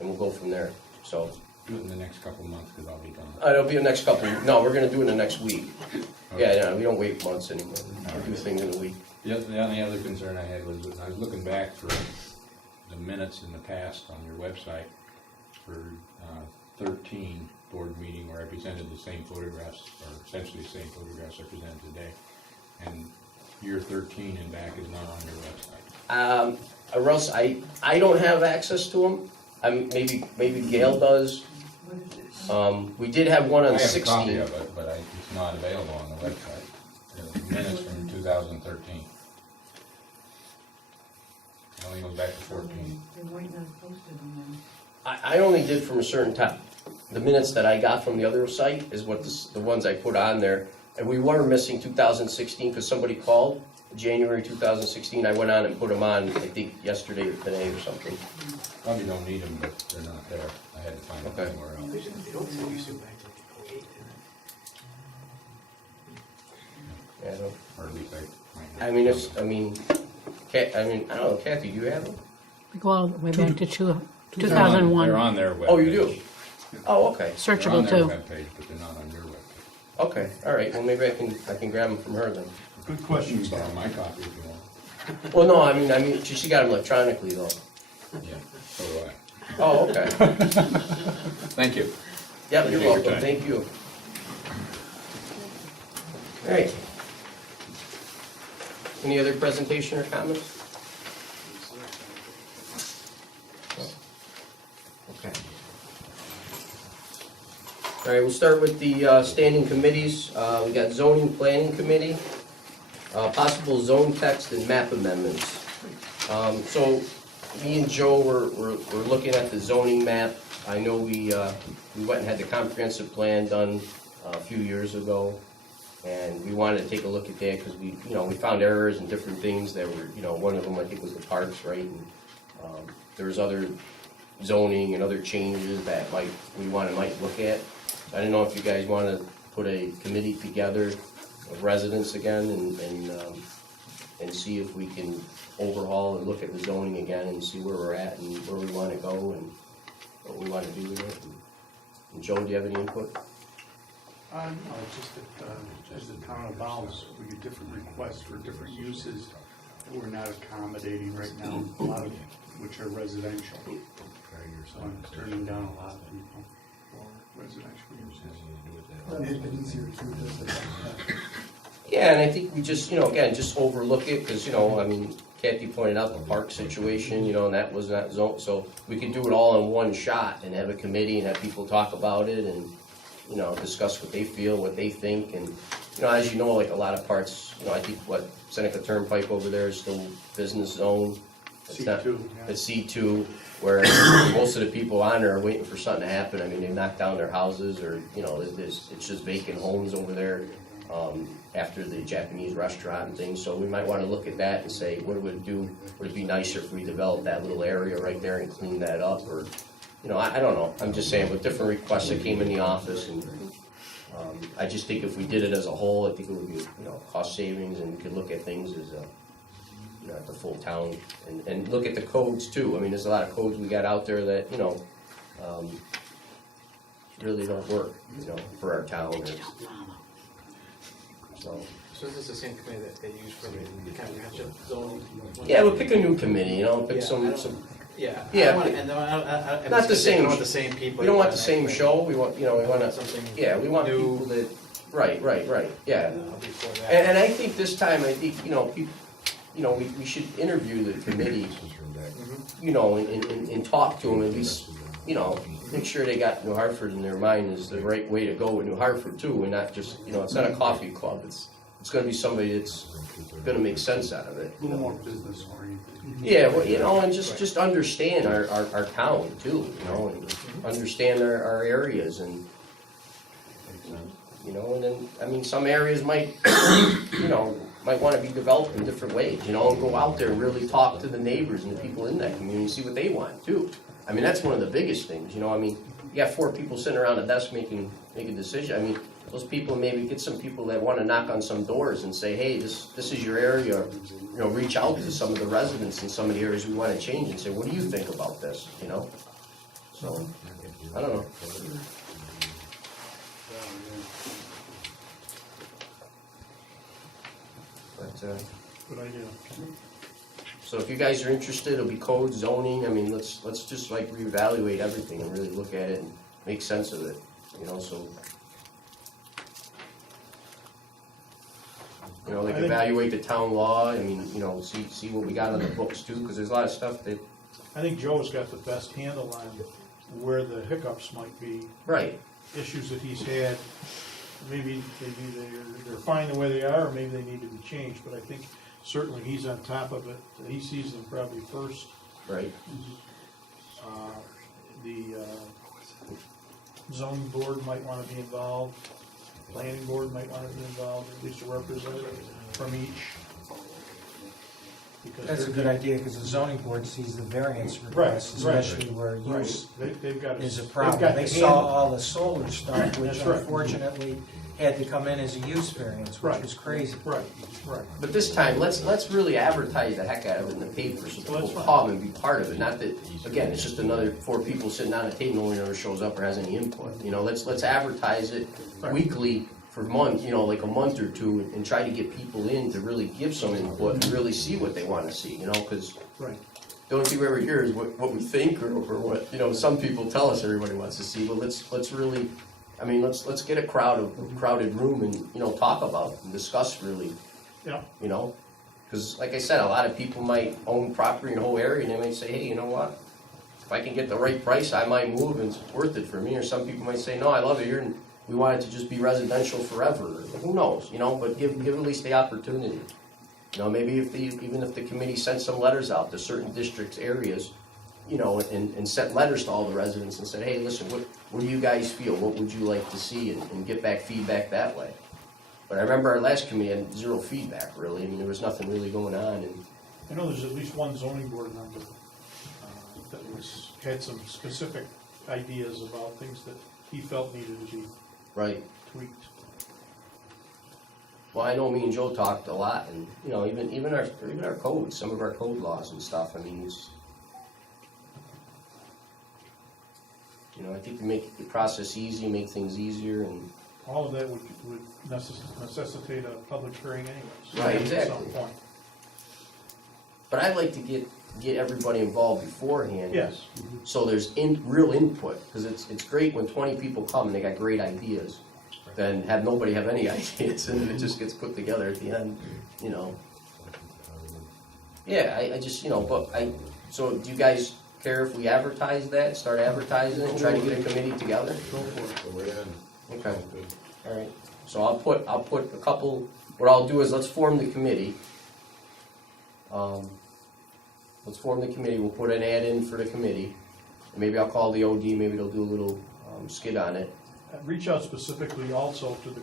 we'll go from there. So Do it in the next couple of months, because I'll be done. it'll be the next couple. No, we're gonna do it in the next week. Yeah, we don't wait months anymore. We do things in a week. The only other concern I had was, I was looking back for the minutes in the past on your website for 13 board meeting where I presented the same photographs, or essentially the same photographs I presented today. And year 13 and back is not on your website. Russ, I don't have access to them. Maybe Gail does. We did have one on I have a 16. copy of it, but it's not available on the website. The minutes from 2013. It only goes back to 14. I only did from a certain time. The minutes that I got from the other site is what the ones I put on there. And we were missing 2016 because somebody called, January 2016. I went on and put them on, I think, yesterday or today or something. Probably don't need them, but they're not there. I had to find them Okay. somewhere else. They don't say you sit back to 08, Yeah, I don't- Or at least I might not. I mean, I don't know, Kathy, do you have them? We go all the way back to They're 2001. on their webpage. Oh, you do? Oh, okay. They're on Searchable their too. webpage, but they're not on your webpage. Okay, all right, well, maybe I can grab them from her then. Good You question, can Bob. borrow my copy if you want. Well, no, I mean, she got them electronically though. Yeah, so do I. Oh, okay. Thank you. Yep, you're Appreciate your welcome, time. thank you. All right. Any other presentation or comments? Okay. All right, we'll start with the standing committees. We got zoning planning committee, possible zone text and map amendments. So me and Joe were looking at the zoning map. I know we went and had the comprehensive plan done a few years ago, and we wanted to take a look at that because we found errors and different things that were, one of them I think was the parks, right? And there was other zoning and other changes that might look at. I didn't know if you guys want to put a committee together of residents again and see if we can overhaul and look at the zoning again and see where we're at and where we want to go and what we want to do with it. And Joe, do you have any input? No, it's just that, as the town evolves, we get different requests for different uses that we're not accommodating right now, a lot of which are residential. So I'm turning down a lot of people for residential uses. That'd make it easier to visit. Yeah, and I think we just, again, just overlook it, because, Kathy pointed out the park situation, and that was not zone, so we could do it all in one shot and have a committee and have people talk about it and, discuss what they feel, what they think, and, as you know, like a lot of parts, I think Seneca Turnpike over there is still business zone. It's not- C2, yeah. It's C2, where most of the people on there are waiting for something to happen. I mean, they knocked down their houses, or, it's just vacant homes over there. After the Japanese restaurant and things, so we might want to look at that and say, what would it do? Would it be nicer if we developed that little area right there and clean that up, or I don't know, I'm just saying, with different requests that came in the office, and I just think if we did it as a whole, I think it would be, cost savings, and we could look at things as at the full town, and look at the codes too. I mean, there's a lot of codes we got out there that, really don't work, for our town, so. So this is the same committee that they use for the comprehensive zoning? Yeah, we'll pick a new committee, pick Yeah, I some, don't- Yeah. Yeah, I don't want- and I not the same- I don't want the same people. we don't want the same show, we want, we want Something yeah, we want new. people that, right, yeah. I'll be for that. And I think this time, I think, we should interview the committee, and talk to them, at least, make sure they got New Hartford in their mind is the right way to go with New Hartford too, and not just, it's not a coffee club, it's gonna be somebody that's gonna make sense out of it. A little more business oriented. Yeah, well, and just understand our town too, and understand our areas, and, and then, I mean, some areas might, might wanna be developed in different ways, and go out there and really talk to the neighbors and the people in that community, see what they want too. I mean, that's one of the biggest things, I mean, you got 4 people sitting around a desk making a decision. I mean, those people, maybe get some people that wanna knock on some doors and say, hey, this is your area, reach out to some of the residents in some of the areas we wanna change and say, what do you think about this, So, I don't know. But, Good idea. so if you guys are interested, it'll be code, zoning, I mean, let's just like reevaluate everything and really look at it and make sense of it, so. Like I think- evaluate the town law, I mean, see what we got on the books too, because there's a lot of stuff that, I think Joe's got the best handle on where the hiccups might be, right, issues that he's had. Maybe they're fine the way they are, or maybe they need to be changed, but I think certainly he's on top of it. He sees them probably first. right, The zoning board might want to be involved, planning board might want to be involved, at least a representative from each. Because That's a they're- good idea, because the zoning board sees the variance Right, requests, right. especially where use They've got is a they've problem. got They the saw handle. all the solar stuff, which That's right. unfortunately had to come in as a use variance, which Right. was crazy. Right. but this time, let's really advertise the heck out of it in the paper, so Well, that's people fine. come and be part of it, not that, again, it's just another 4 people sitting down at a table, no one ever shows up or has any input, let's advertise it Right. weekly for months, like a month or two, and try to get people in to really give some input and really see what they wanna see, because Right. the only thing we ever hear is what we think or what, some people tell us everybody wants to see, but let's really, I mean, let's get a crowded room and, talk about and discuss really, Yeah. because like I said, a lot of people might own property in the whole area and they might say, hey, you know what? If I can get the right price, I might move and it's worth it for me, or some people might say, no, I love it here and we want it to just be residential forever, who knows, but give at least the opportunity. Maybe even if the committee sent some letters out to certain districts, areas, and sent letters to all the residents and said, hey, listen, what do you guys feel? What would you like to see? And get back feedback that way. But I remember our last committee had 0 feedback, really. I mean, there was nothing really going on. And I know there's at least one zoning board member that had some specific ideas about things that he felt needed to be right. tweaked. Well, I know me and Joe talked a lot, and even our codes, some of our code laws and stuff. I mean, it's I think to make the process easy, make things easier, and All of that would necessitate a public hearing anyways. Right, At exactly. some point. but I'd like to get everybody involved beforehand. Yes. So there's real input, because it's great when 20 people come and they got great ideas, than have nobody have any ideas, and then it just gets put together at the end, Yeah, I just, so do you guys care if we advertise that, start advertising it, and try to get a committee together? Go for it. Okay, all right. So I'll put a couple, what I'll do is let's form the committee. Let's form the committee, we'll put an ad in for the committee. Maybe I'll call the OD, maybe they'll do a little skit on it. Reach out specifically also to the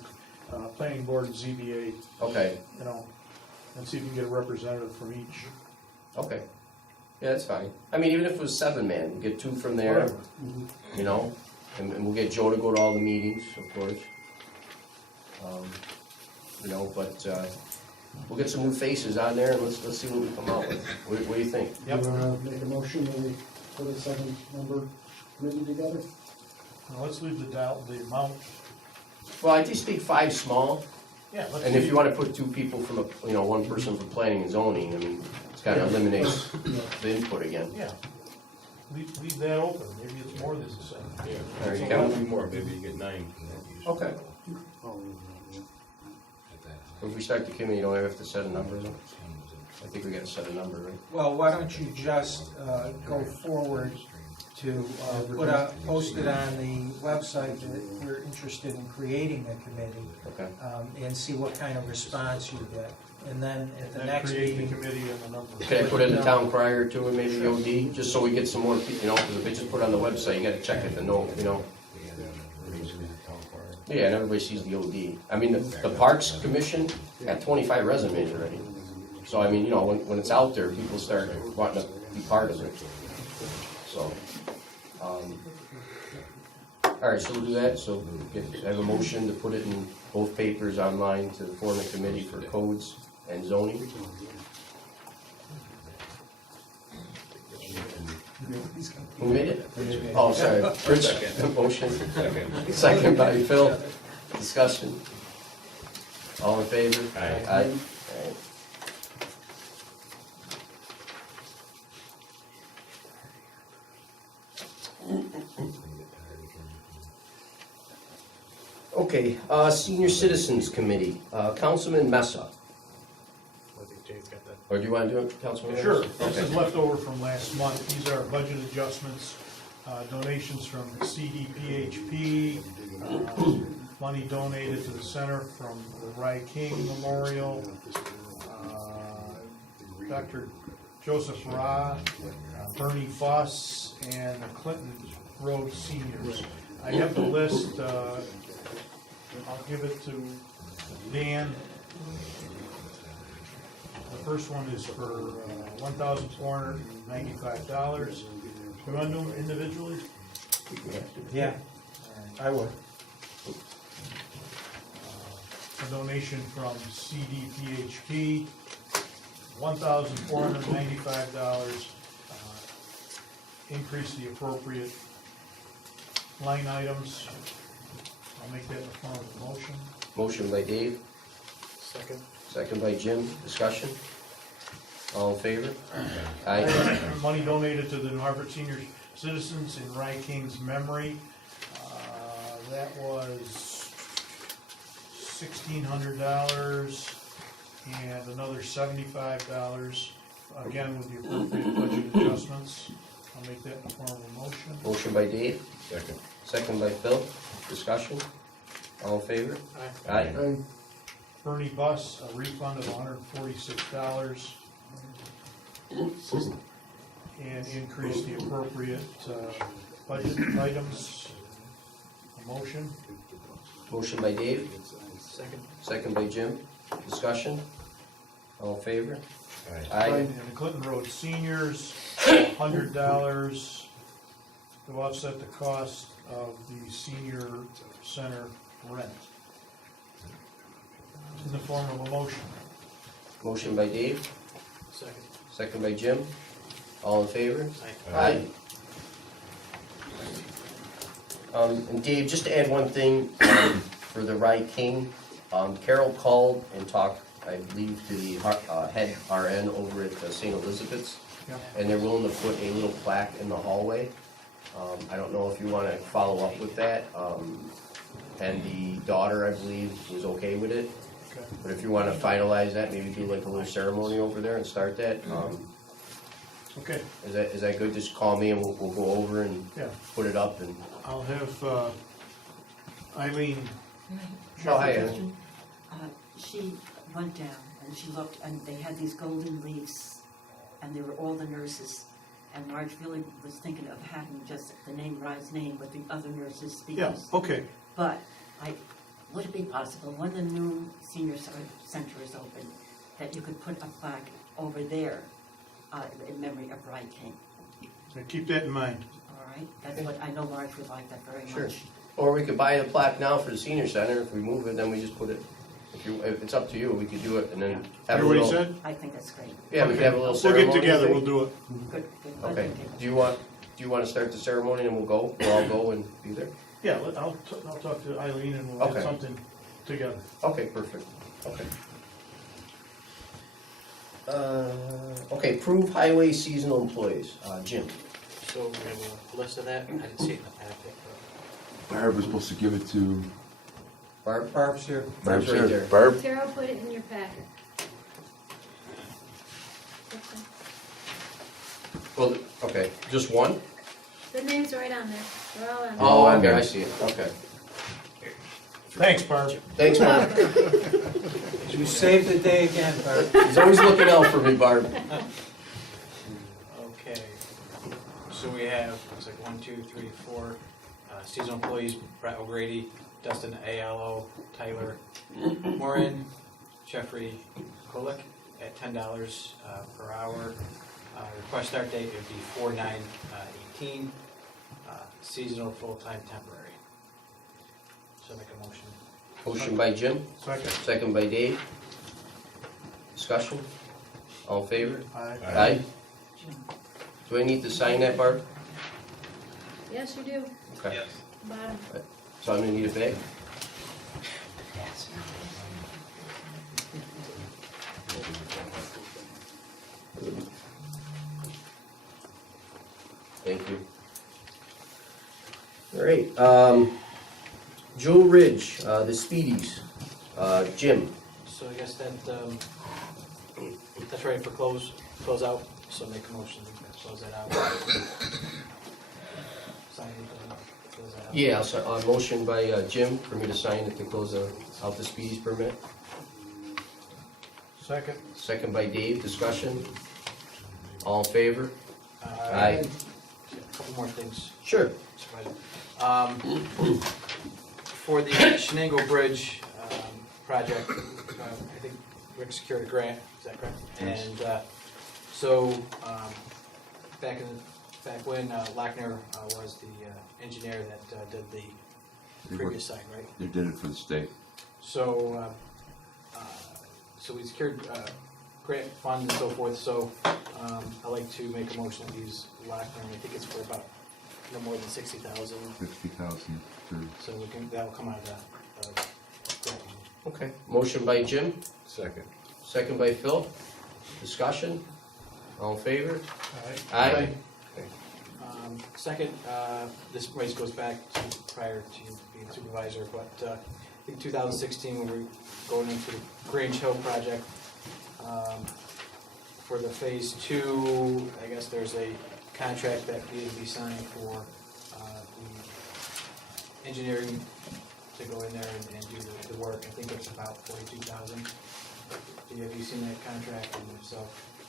planning board and ZBA, Okay, and see if you can get a representative from each. okay. Yeah, that's fine. I mean, even if it was 7-man, we'll get 2 from there, Whatever. you know? And we'll get Joe to go to all the meetings, of course. You know, but, we'll get some new faces on there and let's see what we come out with. What do you think? Yep. You wanna make a motion that we put a 7-member committee together? Now, let's leave the amount, Well, I just think 5 small, yeah, let's. and if leave- you wanna put 2 people from, you know, 1 person from planning and zoning, I mean, it's kinda eliminates the input again. Yeah. Leave that open, maybe it's more than the same. All right, That Kevin? would be more, maybe you get 9. Okay. If we start the committee, don't we have to set a number? I think we gotta set a number, right? Well, why don't you just go forward to post it on the website that we're interested in creating a committee, Okay. and see what kind of response you get. And then at the Then next create the meeting, committee and the number. Can I put in the town crier too, and maybe the OD, just so we get some more, you know, because if they just put it on the website, you gotta check it to know, you know. Yeah, and everybody sees the OD. I mean, the Parks Commission had 25 resumes already. So, I mean, you know, when it's out there, people start wanting to be part of it. So, all right, so we'll do that. So I have a motion to put it in both papers online to form a committee for codes and zoning. Who made it? Oh, sorry. Rich, motion. Second by Phil. Discussion. All in favor? Aye. Aye. Okay, Senior Citizens Committee, Councilman Mesa. I think Jay's got that. Or do you want to do it, Councilman Mesa? Sure, this is Okay. left over from last month, these are budget adjustments, donations from CDPHP, money donated to the center from the Rye King Memorial, Dr. Joseph Ra, Bernie Fuss, and the Clinton Road Seniors. I have the list, I'll give it to Dan. The first one is for $1,495. We want to do them individually? yeah, I would. A donation from CDPHP, $1,495. Increase the appropriate line items. I'll make that in the form of a motion. Motion by Dave, Second. second by Jim. Discussion. All in favor? Aye. Money donated to the New Hartford Senior Citizens in Rye King's memory. That was $1,600 and another $75, again with the appropriate budget adjustments. I'll make that in the form of a motion. Motion by Dave, Second. second by Phil. Discussion. All in favor? Aye. Aye. Aye. Bernie Bus, a refund of $146. And increase the appropriate budget items. A motion. Motion by Dave, Second. second by Jim. Discussion. All in favor? Aye. Aye. And the Clinton Road Seniors, $100 to offset the cost of the senior center rent. In the form of a motion. Motion by Dave, Second. second by Jim. All in favor? Aye. And Dave, just to add one thing, for the Rye King, Carol called and talked, I believe, to the head RN over at St. Elizabeth's, Yeah. and they're willing to put a little plaque in the hallway. I don't know if you want to follow up with that, and the daughter, I believe, was okay with it. Okay. But if you want to finalize that, maybe do like a little ceremony over there and start that. Okay, Is that good? Just call me and we'll go over and yeah, put it up and. I'll have Eileen. Oh, hi, Ellen. She went down and she looked, and they had these golden leaves, and they were all the nurses. And Marge really was thinking of having just the name, Rye's name, with the other nurses' Yeah, speakers. okay, But would it be possible, when the new senior center is open, that you could put a plaque over there in memory of Brian King. So keep that in mind. All right, that's what, I know Marge would like that very Sure. much. Or we could buy the plaque now for the senior center. If we move it, then we just put it, if it's up to you, we could do it and then have Hear a what he little. said? I think that's great. Yeah, we could have a little We'll ceremony. get together, thing. we'll do it. Good, good. Okay, do you want to start the ceremony and we'll all go and be there? Yeah, I'll talk to Eileen and we'll get Okay. something together. Okay, perfect, okay. Okay, approve highway seasonal employees, Jim. So we have a list of that, I didn't see it in the packet. Barb was supposed to give it to. Barb's here. Barb's right there. Barb? Sarah put it in your packet. Well, okay, just one? The name's right on there. They're all on there. Oh, okay, I see it, okay. Thanks, Barb. Thanks, Barb. You saved the day again, Barb. He's always looking out for me, Barb. Okay, so we have, looks like 1, 2, 3, 4 seasonal employees, Brett O'Grady, Dustin Ayalo, Tyler Morin, Jeffrey Kolick at $10 per hour. Request start date would be 4/9/18, seasonal, full-time, temporary. So make a motion. Motion by Jim, Second. second by Dave. Discussion? All in favor? Aye. Aye. Do I need to sign that, Barb? Yes, you do. Okay. Bottom. So I'm gonna need it back? Thank you. All right, Joe Ridge, the Speedies, Jim. So I guess that's ready for close out, so make a motion to close that out. Sign it, close that out. Yeah, so a motion by Jim for me to sign it to close out the Speedies permit. Second. Second by Dave, discussion. All in favor? A couple more things. Sure. Supervisor. For the Shenango Bridge project, I think Rick secured a grant, is that correct? And so, back when Lackner was the engineer that did the previous site, right? They did it for the state. So, so we secured grant funds and so forth, so I'd like to make a motion to use Lackner, and I think it's for about no more than 60,000. 50,000. So that'll come out of the grant money. Okay, motion by Jim, Second. second by Phil. Discussion? All in favor? Aye. Aye. Second, this race goes back to prior to being supervisor, but I think 2016 when we were going into the Grange Hill project. For the phase 2, I guess there's a contract that needed to be signed for the engineering to go in there and do the work. I think it's about 42,000. Have you seen that contract? And if so,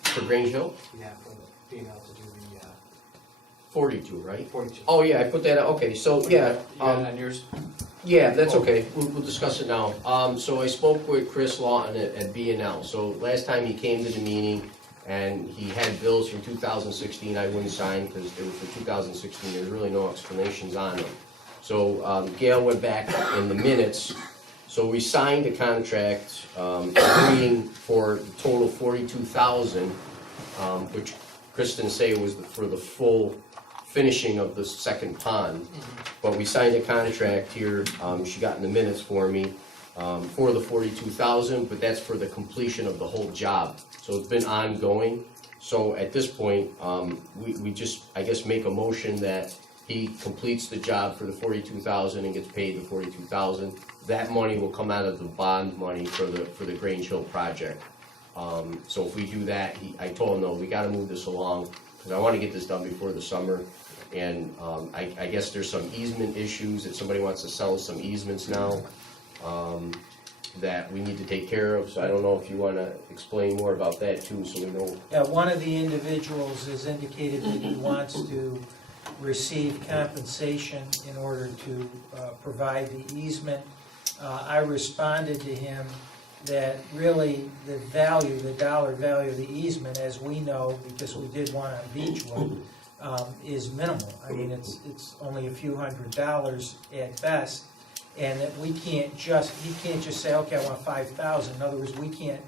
For Grange Hill? yeah, for being able to do the 42, right? 42. Oh, yeah, I put that, okay, so, yeah. You got it on yours? Yeah, that's okay, we'll discuss it now. So I spoke with Chris Lawton at B&L. So last time he came to the meeting and he had bills from 2016 I wouldn't sign because they were for 2016, there's really no explanations on them. So Gail went back in the minutes, so we signed a contract agreeing for the total 42,000, which Kristen say was for the full finishing of the second pond. But we signed a contract here, she got in the minutes for me, for the 42,000, but that's for the completion of the whole job. So it's been ongoing. So at this point, we just, I guess, make a motion that he completes the job for the 42,000 and gets paid the 42,000. That money will come out of the bond money for the Grange Hill project. So if we do that, I told him, no, we gotta move this along, because I wanna get this done before the summer. And I guess there's some easement issues, that somebody wants to sell some easements now, that we need to take care of. So I don't know if you wanna explain more about that too, so we know. Yeah, one of the individuals has indicated that he wants to receive compensation in order to provide the easement. I responded to him that really the value, the dollar value of the easement, as we know, because we did one on Beechwood, is minimal. I mean, it's only a few $100s at best, and that we can't just, he can't just say, okay, I want 5,000. In other words, we can't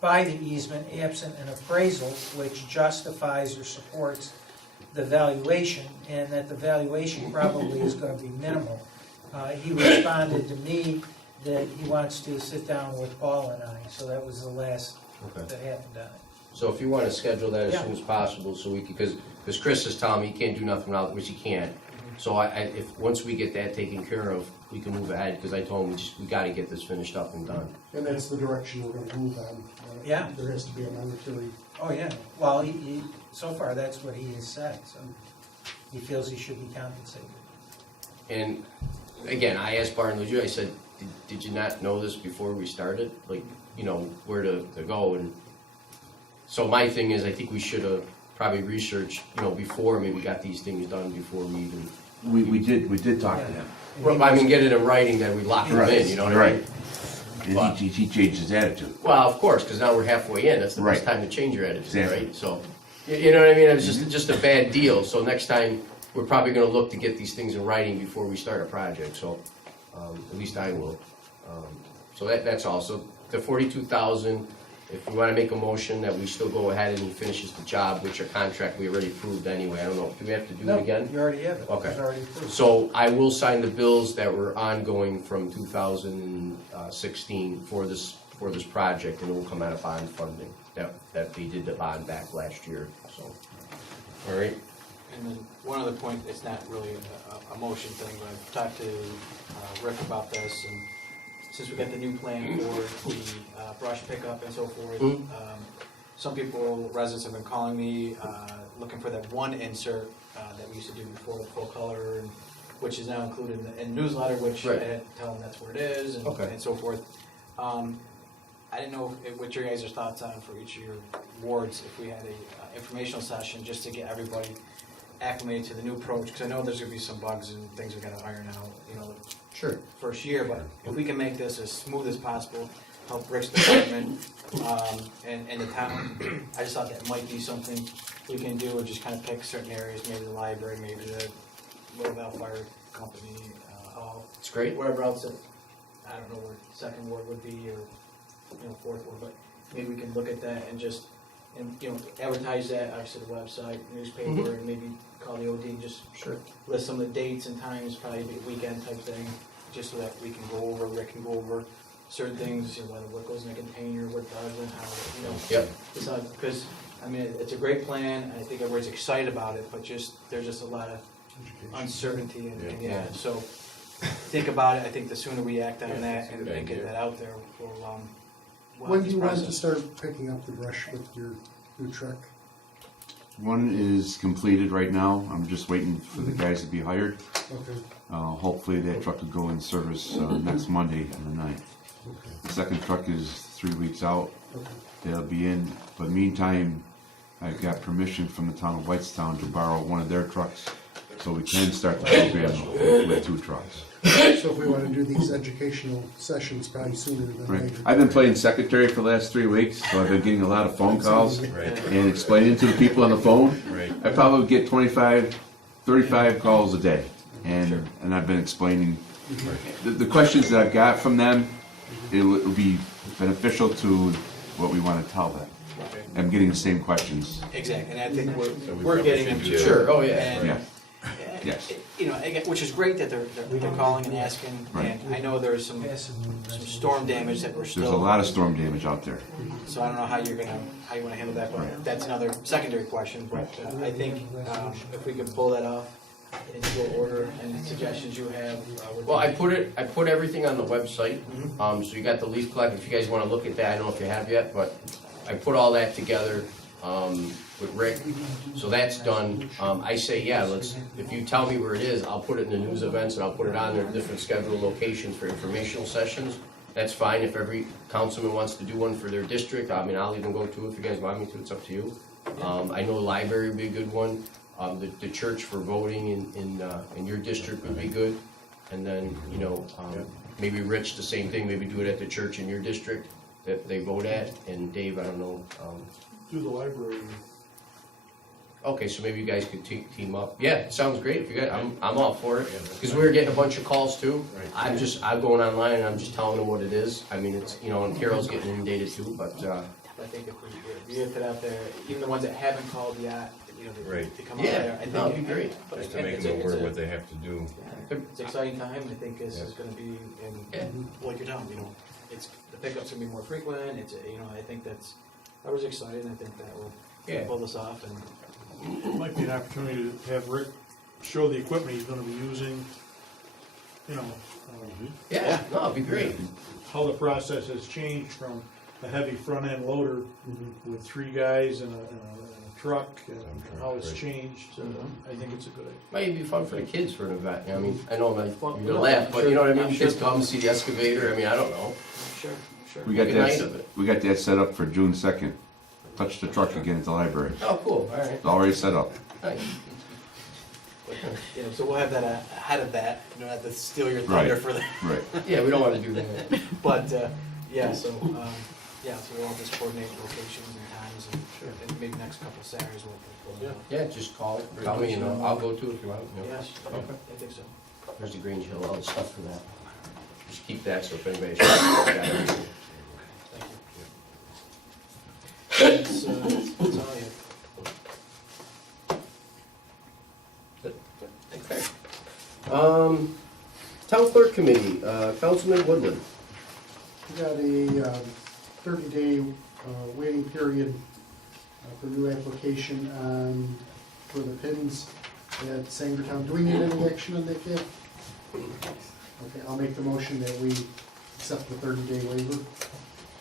buy the easement absent an appraisal which justifies or supports the valuation, and that the valuation probably is going to be minimal. He responded to me that he wants to sit down with Paul and I, so that was the last Okay. that happened on it. So if you want to schedule that as Yeah. soon as possible, so we can, because Chris is telling me he can't do nothing without, which he can't. So if, once we get that taken care of, we can move ahead, because I told him we gotta get this finished up and done. And that's the direction we're gonna move on. Yeah. There has to be a monetary, Oh, yeah. Well, he, so far, that's what he has said, so he feels he should be compensated. And again, I asked Barton Lejeune, I said, did you not know this before we started? Like, you know, where to go? And so my thing is, I think we should have probably researched, you know, before, maybe we got these things done before we even. We did talk to him. Well, I mean, get it in writing that we lock them in, you know what I mean? And he changed his attitude. Well, of course, because now we're halfway in, that's the best Right. time to change your attitude, Exactly. right? So, you know what I mean, it was just a bad deal, so next time, we're probably gonna look to get these things in writing before we start a project, so, at least I will. So that's all, so the 42,000, if we wanna make a motion that we still go ahead and he finishes the job, which our contract we already approved anyway, I don't know, do we have to do No, it again? you already have it. Okay. It's already approved. So I will sign the bills that were ongoing from 2016 for this project, and it will come out of bond funding, that they did the bond back last year, so. All right, And then one other point, it's not really a motion thing, but I've talked to Rick about this, and since we got the new plan for the brush pickup and so forth, Mhm. some people, residents have been calling me, looking for that one insert that we used to do before, the full color, and which is now included in the newsletter, which I Right. had to tell them that's where it is, and Okay. and so forth. I didn't know what your guys' thoughts on for each of your wards, if we had a informational session, just to get everybody acclimated to the new approach, because I know there's gonna be some bugs and things we gotta iron out, you know, sure. first year, but if we can make this as smooth as possible, help Rick's department, and the town, I just thought that might be something we can do, and just kind of pick certain areas, maybe the library, maybe the Mobile Fire Company, It's great. wherever else that, I don't know where second ward would be, or, you know, fourth ward, but maybe we can look at that and just, and, you know, advertise that, obviously the website, newspaper, and maybe call the OD and just Sure. list some of the dates and times, probably be a weekend type thing, just so that we can go over, Rick can go over certain things, you know, whether what goes in a container, what doesn't, how, you know. Yep. Because, I mean, it's a great plan, I think everybody's excited about it, but there's just a lot of uncertainty, and yeah, so think about it, I think the sooner we act on that and get that out there, we'll when have do this you want to process. start picking up the brush with your new truck? One is completed right now. I'm just waiting for the guys to be hired. Okay, Hopefully that truck will go in service next Monday on the 9th. okay, The second truck is 3 weeks out. okay. They'll be in, but meantime, I got permission from the town of Whitestown to borrow one of their trucks, so we can start the program with 2 trucks. So if we want to do these educational sessions, probably sooner than Right. later. I've been playing secretary for the last 3 weeks, so I've been getting a lot of phone calls and explaining to the people on the phone. I probably get 25, 35 calls a day, and I've been explaining the questions that I've got from them. It will be beneficial to what we want to tell them. I'm getting the same questions. Exactly, and I think we're getting them too. Sure, oh, yeah. And, Yeah. Yes. You know, again, which is great that they're calling and asking, Right. and I know there's some storm damage that we're still. There's a lot of storm damage out there. So I don't know how you wanna handle that, but that's another secondary question, but I think, if we could pull that off into what order and suggestions you have. Well, I put everything on the website, so you got the leaf collect, if you guys wanna look at that, I don't know if you have yet, but I put all that together, with Rick, so that's done. I say, yeah, if you tell me where it is, I'll put it in the news events, and I'll put it on there, different scheduled locations for informational sessions. That's fine, if every councilman wants to do one for their district, I mean, I'll even go to it if you guys want me to, it's up to you. I know the library would be a good one, the church for voting in your district would be good. And then, you know, maybe Rich, the same thing, maybe do it at the church in your district. that they vote at, and Dave, I don't know, Do the library. okay, so maybe you guys could team up. Yeah, it sounds great. If you guys, I'm all for it. Because we were getting a bunch of calls too. I'm going online and I'm just telling them what it is. I mean, it's, you know, and Carol's getting inundated too, but, I think if we get it out there, even the ones that haven't called yet, you know, Right. they come out Yeah, there. I think no, it'd be great. but Just to again, make it's them a- aware it's of a- what they have to do. It's an exciting time. I think this Yeah. is going to be, Yeah. and like you're telling, you know, it's the pickups going to be more frequent. It's you know, I think I was excited. And I think that will Yeah. pull this off. And It might be an opportunity to have Rick show the equipment he's gonna be using, you know, yeah, no, it'd be great. how the process has changed from a heavy front-end loader with 3 guys and a truck, and how it's changed. I think it's a good idea. Might be fun for the kids for an event. I mean, I know like, Well, you're no, gonna laugh, I'm but sure- you know what I I'm mean? sure- Kids come see the excavator. I mean, I don't know. sure. We got Make a night that, of it. we got that set up for June 2nd. Touch the truck again at the library. Oh, cool, all right. It's already set up. Nice. You know, so we'll have that ahead of that. You don't have to steal your Right. thunder for that. Right. Yeah, we don't wanna do that. But yeah, so we'll all just coordinate locations and times, and maybe next couple Saturdays we'll. Yeah, just call me and I'll go too if you want. you know. Yes. Okay. I think so. There's the Grange Hill, all the stuff for that. Just keep that so if anybody. Thank That's all I have. Okay. Town Clerk Committee, Councilman Woodland. We got a 30-day waiting period for new application for the pins at Sangertown. Do we need any action on that yet? Okay, I'll make the motion that we accept the 30-day waiver.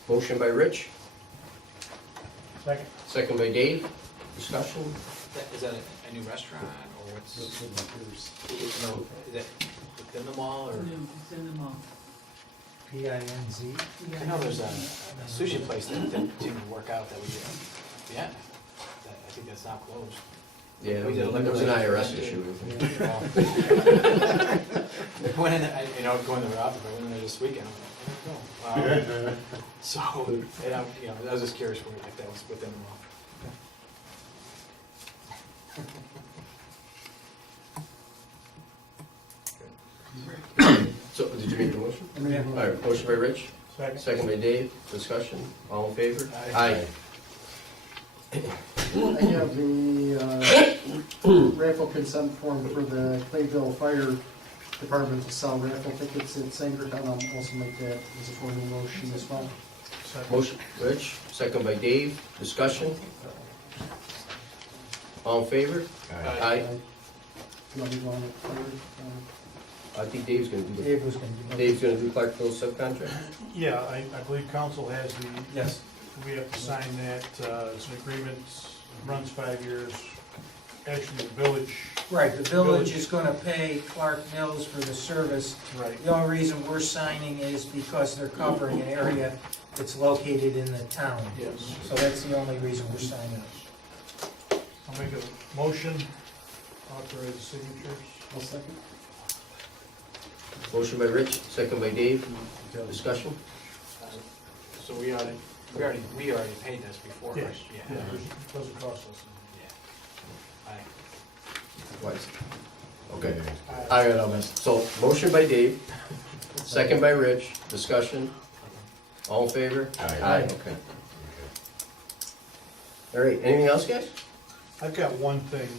Motion by Rich, Second. second by Dave. Discussion? Is that a new restaurant or what's? That's what it appears. No, is that within the mall or? It's in the mall. PINZ. I know there's a sushi place that didn't work out that we, I think that's now closed. Yeah, We did a there was an liquor IRS license. issue. Went in, you know, going to the office, I went in there this weekend, I'm like, I don't know. So, and you know, I was just curious if that was within the mall. So, did you make the motion? I mean, All right, motion by Rich, Second. second by Dave. Discussion? All in favor? Aye. I have the raffle consent form for the Clayville Fire Department to sell raffle tickets at Sangertown. I'll also make that as a formal motion as well. Motion, Rich, second by Dave. Discussion? All in favor? Aye. You want me to go on the fire? I think Dave's gonna do the, Dave was gonna do. Dave's gonna do Clarkville subcontract? Yeah, I believe council has the, Yes. we have to sign that, it's an agreement, runs 5 years. Actually, the village, Right, the village is gonna pay Clark Mills for the service. right, The only reason we're signing is because they're covering an area that's located in the town. yes. So that's the only reason we're signing. I'll make a motion, authorize the signatures. I'll second. Motion by Rich, second by Dave. Discussion? So we already paid this before, right? Yes, yeah, it doesn't cost us. Aye. Twice. Okay. I got all this. So, motion by Dave, second by Rich. Discussion? All in favor? Aye. Okay. All right, anything else, guys? I've got one thing,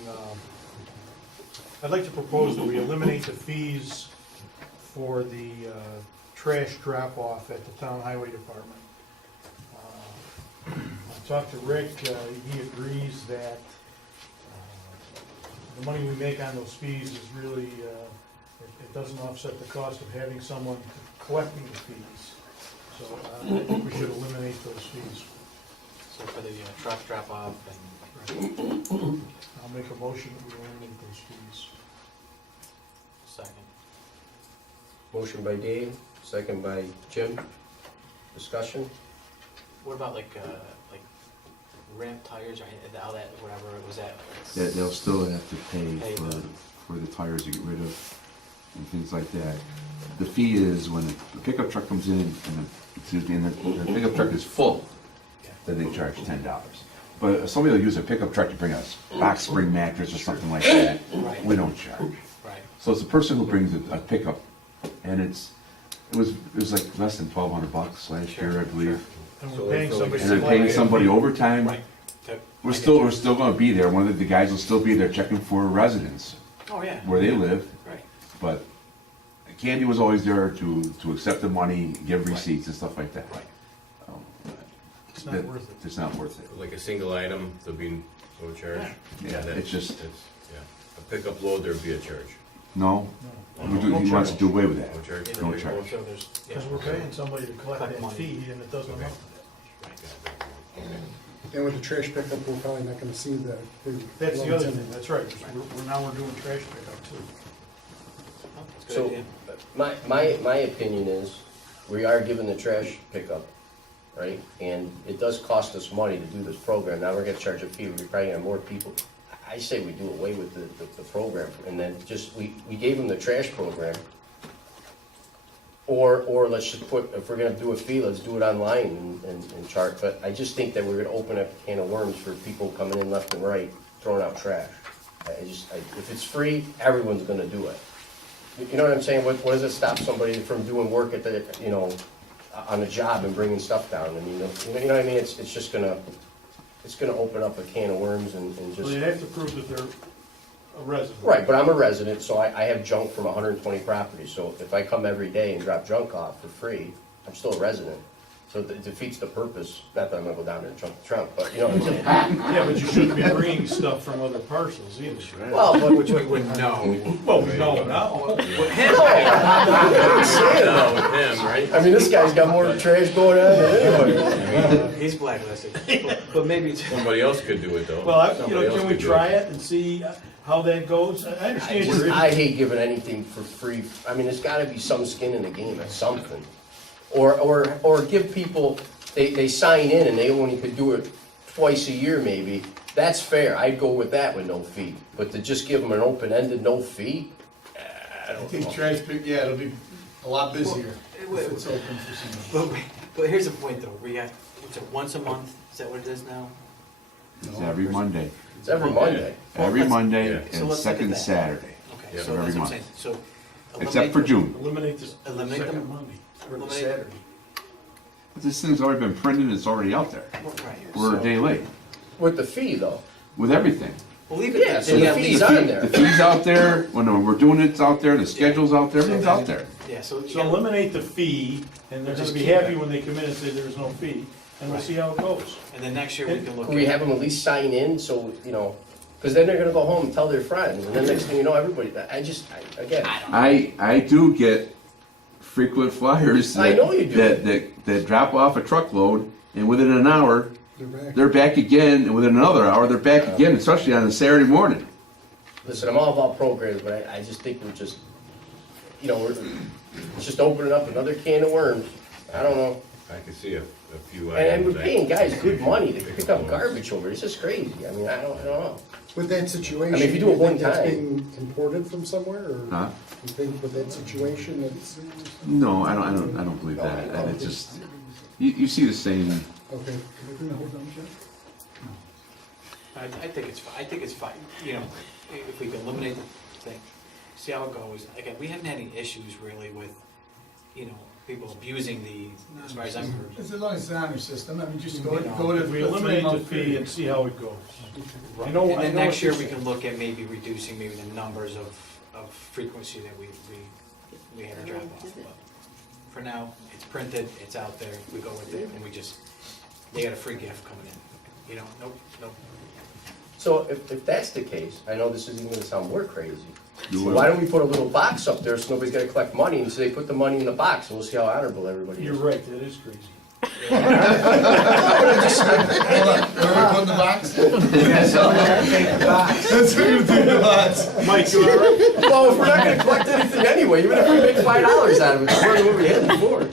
I'd like to propose that we eliminate the fees for the trash drop-off at the town highway department. I talked to Rick, he agrees that the money we make on those fees is really, it doesn't offset the cost of having someone collecting the fees. So I think we should eliminate those fees. So for the truck drop off and. I'll make a motion that we eliminate those fees. Second. Motion by Dave, second by Jim. Discussion? What about like ramp tires or all that, whatever, was that? That they'll still have to pay Pay for, the- for the tires to get rid of and things like that. The fee is when the pickup truck comes in and the excuse me, and the pickup truck is full, then they charge $10. But if somebody will use a pickup truck to bring a box spring mattress or something like that, Right. we don't charge. Right. So it's the person who brings a pickup, and it was like less than $1,200 last year, I believe. And we're paying somebody. And then paying somebody overtime. Right. We're still gonna be there, one of the guys will still be there checking for residents, Oh, yeah. where they live, Right. but Candy was always there to accept the money, give receipts and stuff like that. Right. Um, It's not worth it. It's not worth it. Like a single item, there'll be no charge? Yeah, That- it's just, yeah. A pickup load, there'll be a charge. no, he wants to do away with that. No charge? No Okay. charge. So there's, yeah. Because we're paying somebody to collect Collect that money. fee, and it doesn't amount to And with the trash pickup, we're probably not gonna see the. that. That's the other thing, that's right, now we're doing trash pickup too. That's a good So, idea. my opinion is, we are giving the trash pickup, right? And it does cost us money to do this program, now we're gonna charge a fee, we're probably gonna have more people. I say we do away with the program, and then just, we gave them the trash program. Or let's just put, if we're gonna do a fee, let's do it online and chart, but I just think that we're gonna open up a can of worms for people coming in left and right, throwing out trash. If it's free, everyone's gonna do it. You know what I'm saying? What does it stop somebody from doing work at the, on a job and bringing stuff down? I mean, you know what I mean? It's just gonna open up a can of worms and So just. you have to prove that they're a resident. Right, but I'm a resident, so I have junk from 120 properties, so if I come every day and drop junk off for free, I'm still a resident. So it defeats the purpose, not that I'm gonna go down there and jump the trunk, but you know what I'm saying? Yeah, but you shouldn't be bringing stuff from other parcels either. Well, but Which we wouldn't know. Well, we know now. I'm saying though. With him, right? I mean, this guy's got more trash going on than anybody. He's blacklisted. But maybe it's. Somebody else could do it, though. Well, Somebody else can we could do try it and see how that goes? I understand your. I hate giving anything for free. I mean, there's gotta be some skin in the game or something. Or give people, they sign in and they only could do it twice a year maybe. That's fair. I'd go with that with no fee. But to just give them an open-ended no fee, I don't know. trash pick, yeah, it'll be a lot busier if it's open for somebody. But here's the point though, we have, what's it, once a month, is that what it is now? It's every Monday. It's every Monday. Every Monday Yeah. So and let's look at second that. Saturday, Okay, Yeah. so every that's what I'm month. saying, so. Except for June. Eliminate the Eliminate second them. Monday, or the Eliminate- Saturday. But this thing's already been printed, it's already out there. Right. We're a So- day late With the fee though. with everything. Well, leave it. Yeah, so then the at fee's least- on there. The fee's out there, when we're doing it's out there, the schedule's out there, everything's out there. Yeah, so. So eliminate the fee, and they're gonna Just be keep happy it. when they come in and say there's no fee, and we'll Right. see how it goes. And then next year we can look Can we at. have them at least sign in so, because then they're gonna go home and tell their friends. And then next thing you know, everybody, again. I do get frequent flyers I know you do. that drop off a truckload, and within an hour, They're back. they're back again, and within another hour, they're back again, especially on a Saturday morning. Listen, I'm all about programs, but I just think we're just, it's just opening up another can of worms. I don't know. I could see a few And items. we're paying guys good money to pick up garbage over. It's just crazy. I mean, I don't know. With that situation. I mean, if you do it think one that's time- being imported from somewhere, or Huh? you think with that situation, it's, No, I don't believe that. And it's just, you see the same, okay. I think it's fine, if we can eliminate the thing, see how it goes. Again, we haven't had any issues really with, people abusing as far as I'm concerned. As long as it's on your system, I mean, just go to. We eliminate the fee and see how it goes. I know And then what next year you're we saying. can look at maybe reducing maybe the numbers of frequency that we had to drop off. But for now, it's printed, it's out there, we go with it, and they got a free gift coming in. Nope. So if that's the case, I know this isn't even gonna sound more crazy. You So will. why don't we put a little box up there so nobody's gotta collect money, and so they put the money in the box, and we'll see how honorable everybody You're is. right, that is crazy. Where we put the box? That's where you take the box. Mike, you all right? Well, if we're not gonna collect anything anyway, even if we make $5 out of it, it's more than what we had before.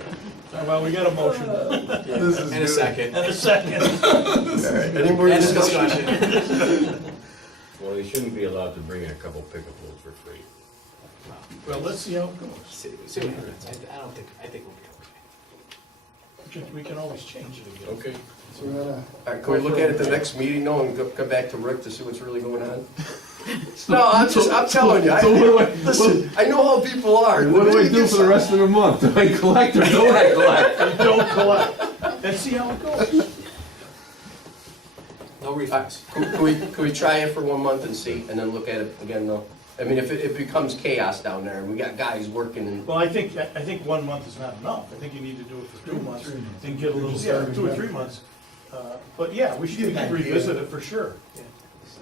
Well, we got a motion This is And a good. second. and a second. Any more And a discussion? discussion. Well, they shouldn't be allowed to bring in a couple pickup loads for free. Well, let's see how it goes. See what happens. I think we'll be okay. We can always change it again. Okay. So we're gonna, All right, can we look at it the next meeting, though, and come back to Rick to see what's really going on? No, I'm telling you, So what do I, listen, I know how people are. what do I do for the rest of the month? Do I collect or don't I collect? You don't collect. Let's see how it goes. No refunds. Can we try it for 1 month and see, and then look at it again, though? I mean, if it becomes chaos down there, and we got guys working and, Well, I think 1 month is not enough. I think you need to do it for 2 months and get a little, 2 or 3 months. But yeah, we should revisit it for sure.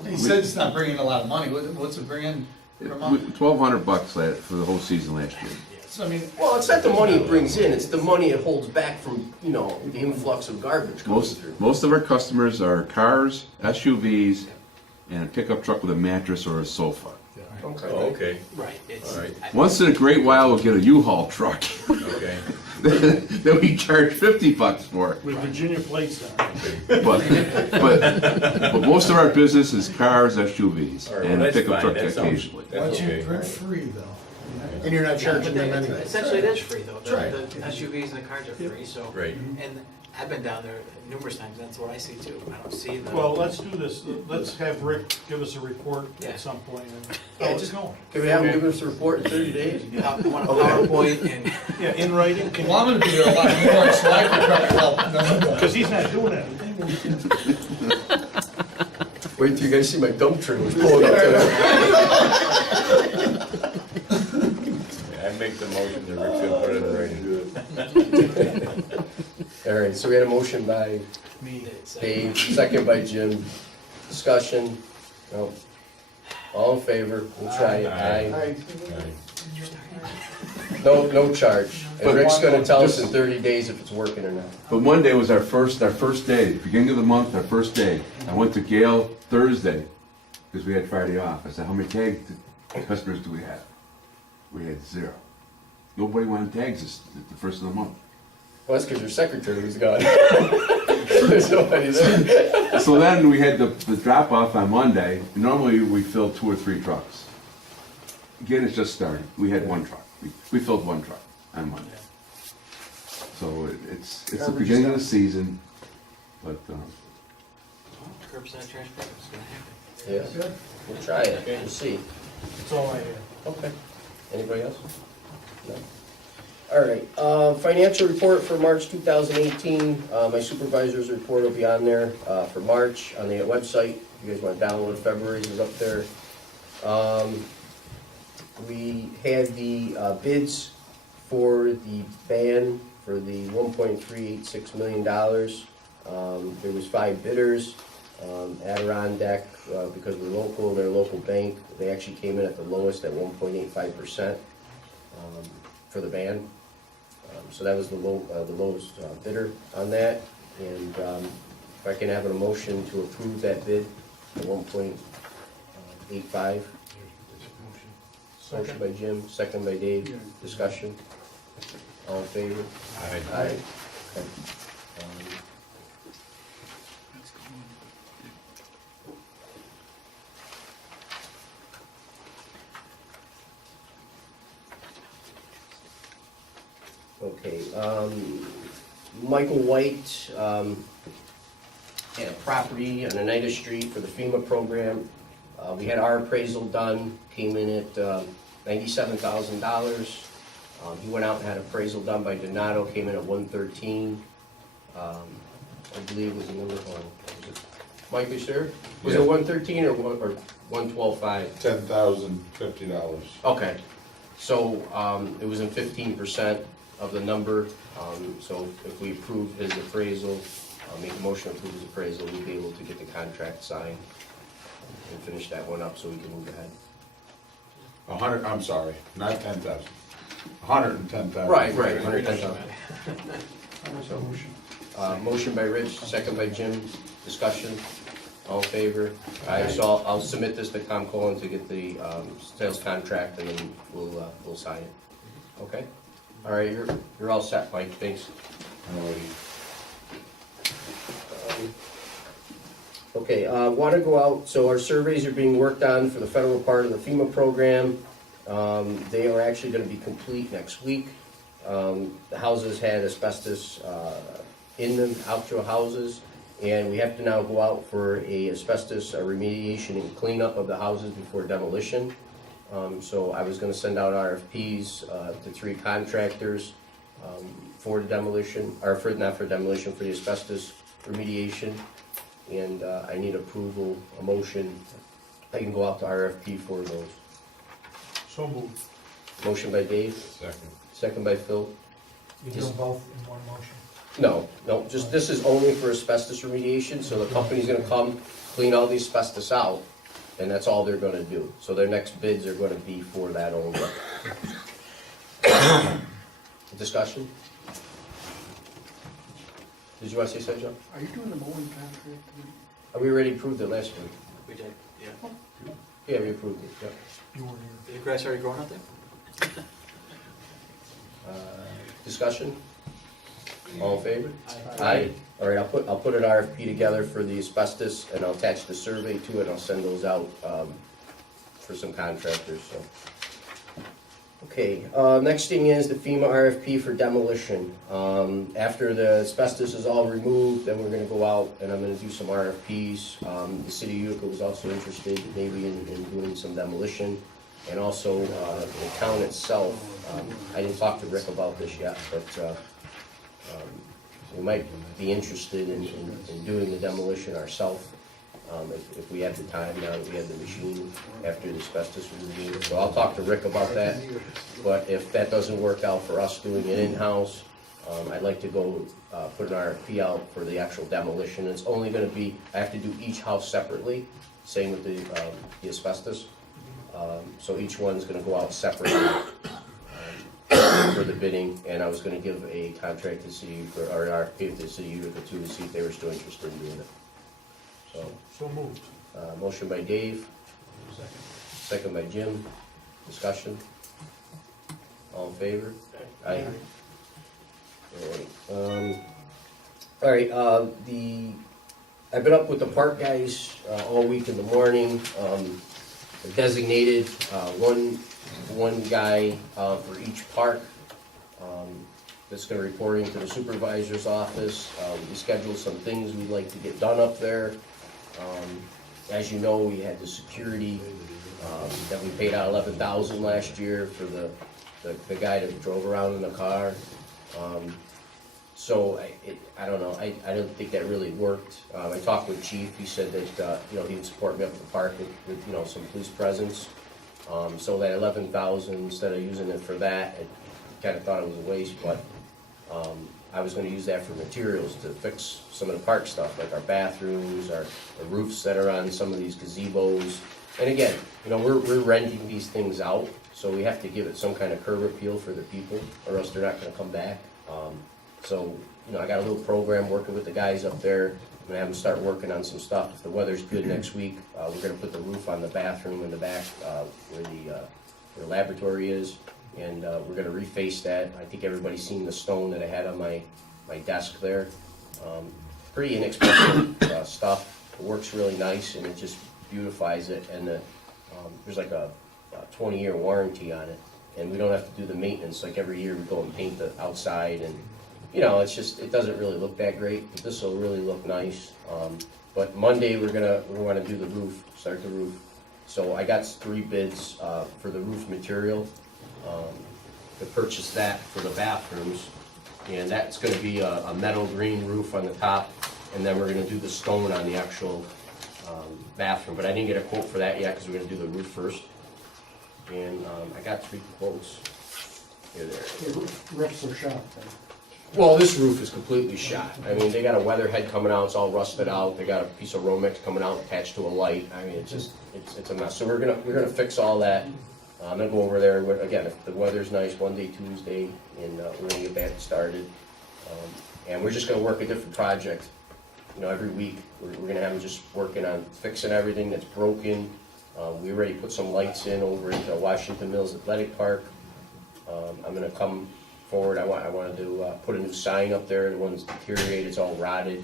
He said it's not bringing a lot of money. What's it bringing per month? $1,200 for the whole season last year. So, I mean, well, it's not the money it brings in, it's the money it holds back from, the influx of garbage coming through. Most of our customers are cars, SUVs, and a pickup truck with a mattress or a sofa. Okay. Oh, okay, Right, it's. all right, Once in a great while, we'll get a U-Haul truck okay. that we charge $50 for. With Virginia plates on it. But most of our business is cars, SUVs, All right, well, and a that's pickup fine, truck that sounds, occasionally. that's okay. rent free though. and you're not charging them anything. Essentially, it is free though. Right. The SUVs and the cars are free, so. Right. And I've been down there numerous times, that's what I see too. I don't see the. Well, let's do this. Let's have Rick give us a report Yeah. at some point and Yeah, how it's just- going. Can we have them give us a report in 30 days? I want a PowerPoint and. Yeah, in writing, Well, I'm gonna be there a lot more, so I can probably help. because he's not doing anything. Wait till you guys see my dump trailers pulling up there. I make the motion that Rick put it in writing. All right, so we had a motion by Me. Dave, second by Jim. Discussion? No. All in favor? We'll try it. Aye. No charge. And But Rick's gonna tell us in just- 30 days if it's working or not. But Monday was our first day, beginning of the month, our first day. I went to Gail Thursday, because we had Friday off. I said, how many customers do we have? We had 0. Nobody wanted tags the first of the month. Well, that's because your secretary was gone. There's nobody there. So then we had the drop off on Monday. Normally we fill 2 or 3 trucks. Again, it's just starting. We had 1 truck. We filled 1 truck on Monday. So it's the beginning of the season, but Curbside trash pickup is gonna happen. Yeah, we'll try it. We'll see. That's all I have. Okay. Anybody else? No. All right, financial report for March 2018. My supervisor's report will be on there for March on the website. If you guys want to download February's is up there. We had the bids for the ban for the $1.386 million. There was 5 bidders. Adirondack, because we're local, they're a local bank, they actually came in at the lowest at 1.85% for the ban. So that was the lowest bidder on that. And if I can have a motion to approve that bid at 1.85. Motion by Jim, second by Dave. Discussion. All in favor? Aye. Aye. Okay. Okay, Michael White, had a property on Oneida Street for the FEMA program. We had our appraisal done, came in at $97,000. He went out and had appraisal done by Donato, came in at $113. I believe was the number one. Mike, is there? Was it $113 or $112,500? $10,050. Okay, so it was in 15% of the number. So if we approve his appraisal, make a motion to approve his appraisal, we'd be able to get the contract signed and finish that one up so we can move ahead. 100, I'm sorry, not 10,000. 110,000. Right, 110,000. Motion by Rich, second by Jim. Discussion. All in favor? Aye. So I'll submit this to Tom Cullen to get the sales contract, and then we'll sign it. Okay? All right, you're all set, Mike. Thanks. Okay, want to go out, so our surveys are being worked on for the federal part of the FEMA program. They are actually going to be complete next week. The houses had asbestos in them, outdoor houses, and we have to now go out for a asbestos remediation and cleanup of the houses before demolition. So I was gonna send out RFPs to 3 contractors for the demolition, or for, not for demolition, for the asbestos remediation. And I need approval, a motion. I can go out to RFP for those. So moved. Motion by Dave, Second. second by Phil. You do them both in one motion? No, just, this is only for asbestos remediation, so the company's gonna come, clean all the asbestos out, and that's all they're gonna do. So their next bids are gonna be for that only. Discussion? Did you wanna say something, John? Are you doing the mowing contract? We already approved it last week. We did, yeah. Yeah, we approved it, yeah. You weren't here. Is the grass already growing out there? Discussion? All in favor? Aye. All right, I'll put an RFP together for the asbestos, and I'll attach the survey to it, and I'll send those out, for some contractors, so. Okay, next thing is the FEMA RFP for demolition. After the asbestos is all removed, then we're gonna go out and I'm gonna do some RFPs. The city of Utica was also interested maybe in doing some demolition. And also, the town itself, I didn't talk to Rick about this yet, but, we might be interested in doing the demolition ourselves. If we have the time now that we have the machine after the asbestos was removed. So I'll talk to Rick about that, but if that doesn't work out for us doing it in-house, I'd like to go put an RFP out for the actual demolition. It's only gonna be, I have to do each house separately, same with the asbestos. So each one's gonna go out separately for the bidding, and I was gonna give a contract to see, or an RFP to the city of Utica too, to see if they were still interested in doing it. So moved. Motion by Dave, second by Jim. Discussion? All in favor? Aye. All right, I've been up with the park guys all week in the morning. Designated one guy for each park that's gonna report into the supervisor's office. We scheduled some things we'd like to get done up there. As you know, we had the security, that we paid out $11,000 last year for the guy that drove around in the car. So I don't know, I don't think that really worked. I talked with Chief, he said that, he would support me up at the park with some police presence. So that $11,000, instead of using it for that, I kinda thought it was a waste, but, I was gonna use that for materials to fix some of the park stuff, like our bathrooms, the roofs that are on some of these gazebos. And again, we're renting these things out, so we have to give it some kind of curb appeal for the people, or else they're not gonna come back. So, I got a little program working with the guys up there. I'm gonna have them start working on some stuff. If the weather's good next week, we're gonna put the roof on the bathroom in the back, where the laboratory is. And we're gonna reface that. I think everybody's seen the stone that I had on my desk there. Pretty inexpensive stuff. It works really nice and it just beautifies it. And there's like a 20-year warranty on it. And we don't have to do the maintenance, like every year we go and paint the outside and, it doesn't really look that great, but this will really look nice. But Monday we're gonna do the roof, start the roof. So I got 3 bids for the roof material. To purchase that for the bathrooms, and that's gonna be a metal green roof on the top, and then we're gonna do the stone on the actual bathroom, but I didn't get a quote for that yet, because we're gonna do the roof first. And I got 3 quotes. Here, there. Roofs are shot. Well, this roof is completely shot. I mean, they got a weatherhead coming out, it's all rusted out, they got a piece of Romex coming out attached to a light. I mean, it's a mess. So we're gonna fix all that. I'm gonna go over there, again, if the weather's nice, Monday, Tuesday, and we're gonna get that started. And we're just gonna work a different project, every week. We're gonna have them just working on fixing everything that's broken. We already put some lights in over at Washington Mills Athletic Park. I'm gonna come forward, I wanted to put a new sign up there. The one's deteriorated, it's all rotted.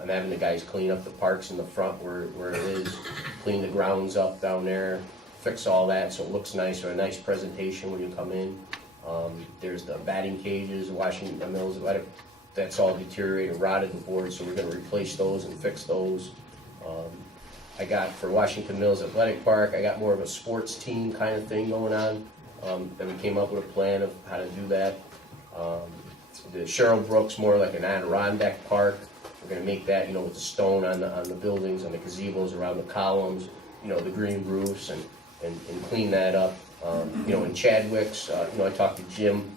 I'm having the guys clean up the parks in the front where it is, clean the grounds up down there, fix all that so it looks nice, or a nice presentation when you come in. There's the batting cages, washing mills, that's all deteriorated, rotted the board, so we're gonna replace those and fix those. I got, for Washington Mills Athletic Park, I got more of a sports team kind of thing going on. And we came up with a plan of how to do that. The Cheryl Brooks, more like an Adirondack Park. We're gonna make that, with the stone on the buildings and the gazebos around the columns, the green roofs and clean that up. In Chadwick's, I talked to Jim.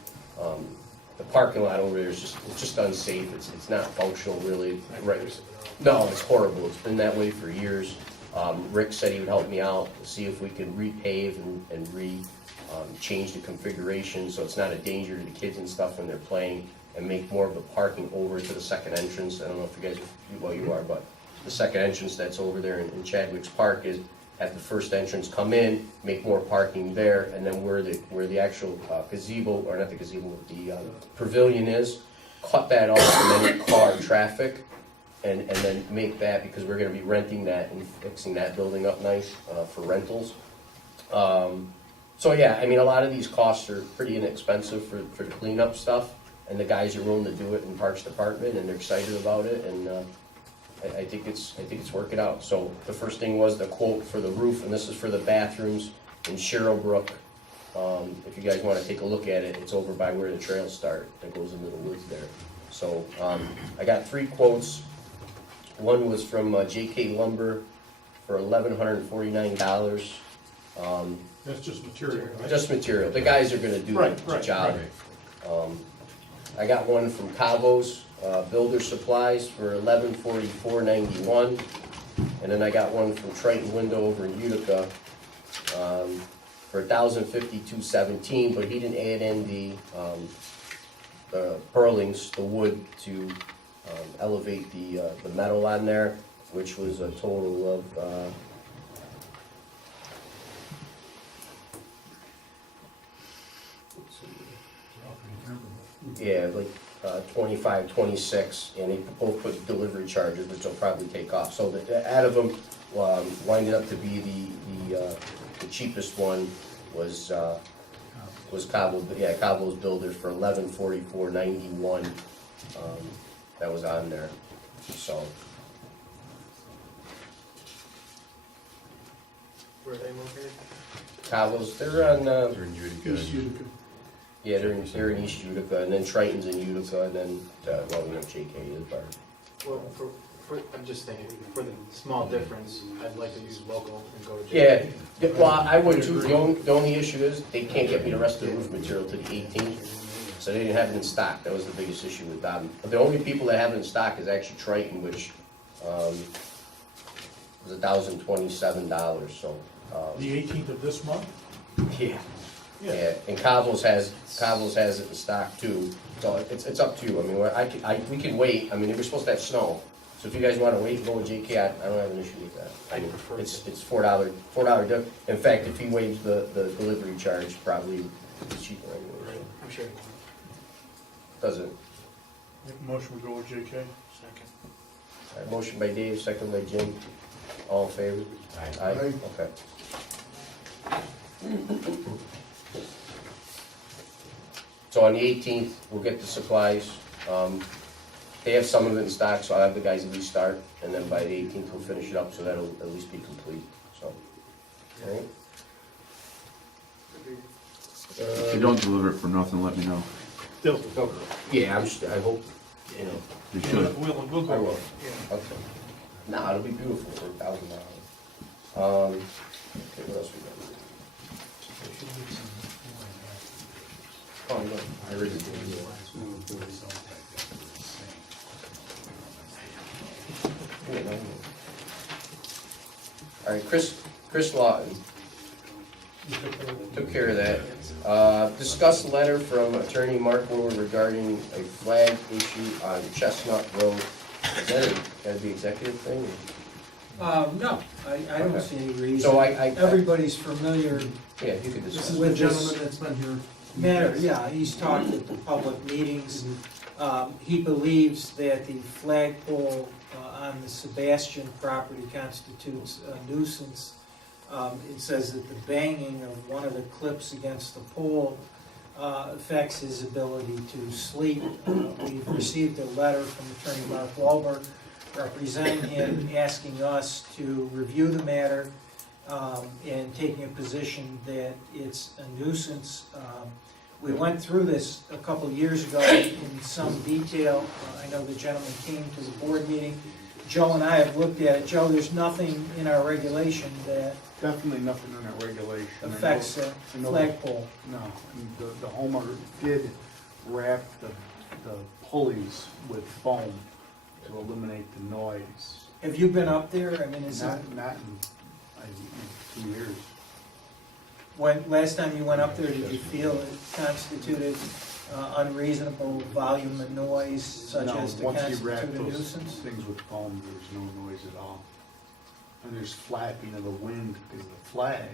The parking lot over there is just unsafe. It's not functional really. Right. No, it's horrible. It's been that way for years. Rick said he would help me out, see if we could repave and change the configuration so it's not a danger to the kids and stuff when they're playing, and make more of the parking over to the second entrance. I don't know if you guys, well, you are, but the second entrance that's over there in Chadwick's Park is at the first entrance, come in, make more parking there, and then where the actual gazebo, or not the gazebo, the pavilion is, cut that off from any car traffic, and then make that, because we're gonna be renting that and fixing that building up nice for rentals. So yeah, I mean, a lot of these costs are pretty inexpensive for the cleanup stuff, and the guys are willing to do it in Parks Department, and they're excited about it, and I think it's working out. So the first thing was the quote for the roof, and this is for the bathrooms in Sherrillbrook. If you guys want to take a look at it, it's over by where the trails start, that goes into the woods there. So I got 3 quotes. One was from JK Lumber for $1,149. That's just material, right? Just material. The guys are gonna do the job. I got one from Cabos Builder Supplies for $1144.91, and then I got one from Triton Window over in Utica for $1,052.17, but he didn't add in the purlings, the wood to elevate the metal on there, which was a total of like 25, 26, and they both put delivery charges, which they'll probably take off. So out of them, winded up to be the cheapest one was Cabos Builders for $1144.91. That was on there. So Where are they located? Cabos, they're on. East Utica. Yeah, they're in East Utica, and then Triton's in Utica, and then, JK is, but. Well, I'm just thinking, for the small difference, I'd like to use local and go to Yeah, JK. well, I would too. The only issue is, they can't get me the rest of the roof material to the 18th, so they didn't have it in stock. That was the biggest issue with them. But the only people that have it in stock is actually Triton, which, was $1,027, so. The 18th of this month? Yeah. Yeah, and Cabos has it in stock too, so it's up to you. I mean, we can wait. I mean, we're supposed to have snow, so if you guys want to wait and go with JK, I don't have an issue with that. I mean, it's $4. In fact, if he waives the delivery charge, probably it's cheaper anyway. I'm sure. Doesn't. Make a motion, we go with JK. Second. All right, motion by Dave, second by Jim. All in favor? Aye. Okay. So on the 18th, we'll get the supplies. They have some of it in stock, so I'll have the guys at least start, and then by the 18th, we'll finish it up, so that'll at least be complete, so. All right. If you don't deliver it for nothing, let me know. Yeah, I hope, They should. We'll I go. will. Okay. No, it'll be beautiful for $1,000. Okay, what else we got? Oh, no, I already did. All right, Chris Lawton took care of that. Discuss letter from Attorney Mark Woodward regarding a flag issue on Chestnut Road. Is that gotta be executive thing? No, I don't see any reason. So Everybody's familiar. Yeah, you could This discuss. is the gentleman that's been here. Matter, yeah, he's talked at the public meetings. He believes that the flagpole on the Sebastian property constitutes a nuisance. It says that the banging of one of the clips against the pole affects his ability to sleep. We've received a letter from Attorney Mark Wahlberg representing him, asking us to review the matter and taking a position that it's a nuisance. We went through this a couple of years ago in some detail. I know the gentleman came to the board meeting. Joe and I have looked at it. Joe, there's nothing in our regulation that Definitely nothing in that regulation. affects a I know- flagpole. No, and the homeowner did wrap the pulleys with foam to eliminate the noise. Have you been up there? I mean, is it, Not in 2 years. when, last time you went up there, did you feel it constituted unreasonable volume of noise such No, as to once you constitute wrap a those nuisance? things with foam, there's no noise at all. And there's flapping of the wind because of the flag.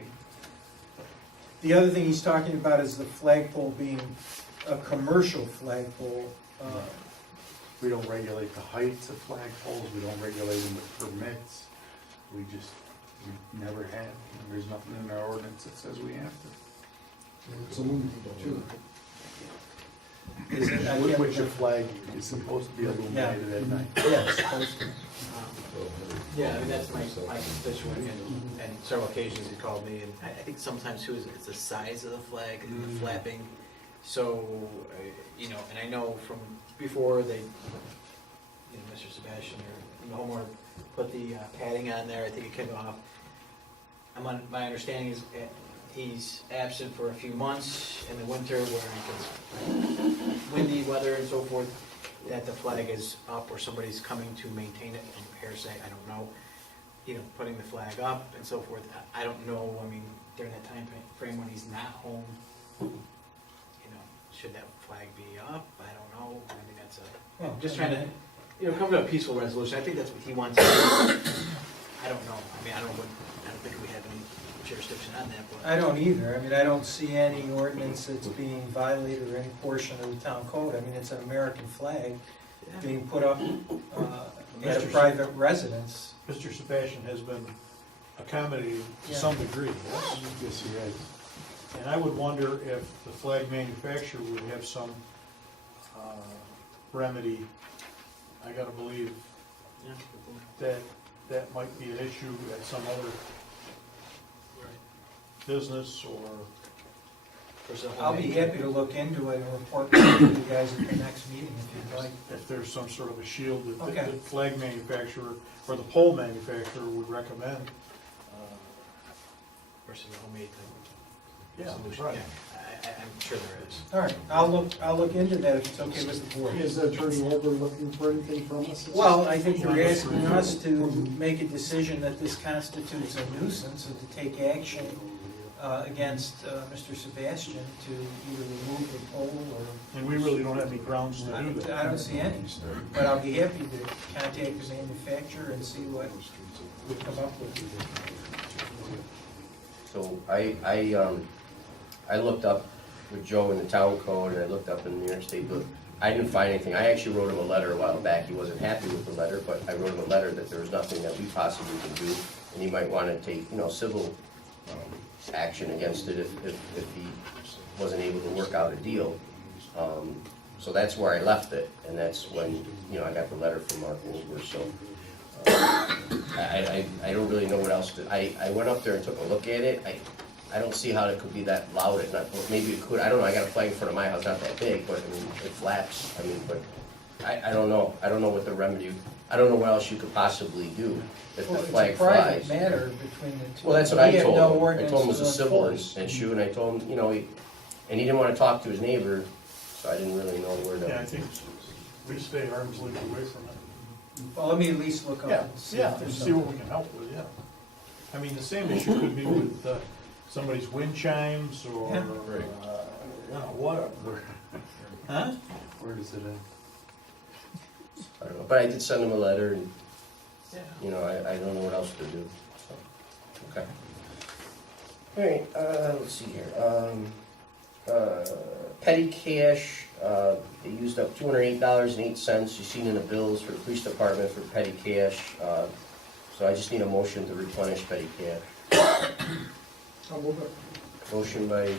The other thing he's talking about is the flagpole being a commercial flagpole. We don't regulate the heights of flagpoles, we don't regulate them with permits. We never have, and there's nothing in our ordinance that says we have to. It's illuminated too. Is it, I can't Which your remember. flag is supposed to be illuminated at night. Yeah, it's supposed to. Yeah, I mean, that's my constituent, and several occasions he called me, and I think sometimes too, it's the size of the flag and the flapping. So, you know, and I know from before they, you know, Mr. Sebastian or the homeowner put the padding on there, I think it came off. My understanding is he's absent for a few months in the winter where it gets windy weather and so forth, that the flag is up or somebody's coming to maintain it and repair, say, I don't know, you know, putting the flag up and so forth. I don't know, I mean, during that time frame when he's not home, you know, should that flag be up? I don't know. I mean, that's Well, just trying to, you know, come to a peaceful resolution. I think that's what he wants to do. I don't know. I mean, I don't think we have any jurisdiction on that, but. I don't either. I mean, I don't see any ordinance that's being violated or any portion of the town code. I mean, it's an American flag being put up at a private residence. Mr. Sebastian has been accommodating to some degree, yes? Yes, he is. And I would wonder if the flag manufacturer would have some remedy. I gotta believe Yeah. that might be an issue at some other business or. I'll be happy to look into it and report back to you guys at the next meeting if you'd like. If there's some sort of a shield that Okay. the flag manufacturer or the pole manufacturer would recommend. Versus a homemade Yeah, solution. right. Yeah, I'm sure there is. All right, I'll look into that if it's okay with the board. Is Attorney Holbert looking for anything from us? Well, I think they're asking us to make a decision that this constitutes a nuisance and to take action against Mr. Sebastian to either remove the pole or. And we really don't have any grounds to do that. I don't see any, but I'll be happy to contact the manufacturer and see what we come up with. So I looked up with Joe in the town code, and I looked up in New York State, but I didn't find anything. I actually wrote him a letter a while back. He wasn't happy with the letter, but I wrote him a letter that there was nothing that we possibly could do, and he might want to take, you know, civil action against it if he wasn't able to work out a deal. So that's where I left it, and that's when, you know, I got the letter from Mark Wilbur, so. I don't really know what else to, I went up there and took a look at it. I don't see how it could be that loud at night. Well, maybe it could, I don't know, I got a flag in front of my house, not that big, but I mean, it flaps, I mean, but I don't know. I don't know what the remedy, I don't know what else you could possibly do if the Well, flag it's a private flies. matter between the two. Well, that's what I We have told no him. I ordinance told him it was to a civil enforce. issue, and I told him, you know, and he didn't want to talk to his neighbor, so I didn't really know where Yeah, I to. think we stay arm's length away from it. Well, let me at least look up Yeah, and see yeah, if and there's see what something. we can help with, yeah. I mean, the same issue could be with somebody's wind chimes or, Yeah. you know, whatever. Huh? Where does it end? I don't know, but I did send him a letter, and, you know, I don't know what else to do, so, okay. All right, let's see here, petty cash, they used up $208.08, you've seen in the bills for the police department for petty cash, so I just need a motion to replenish petty cash. I'll move it. Motion by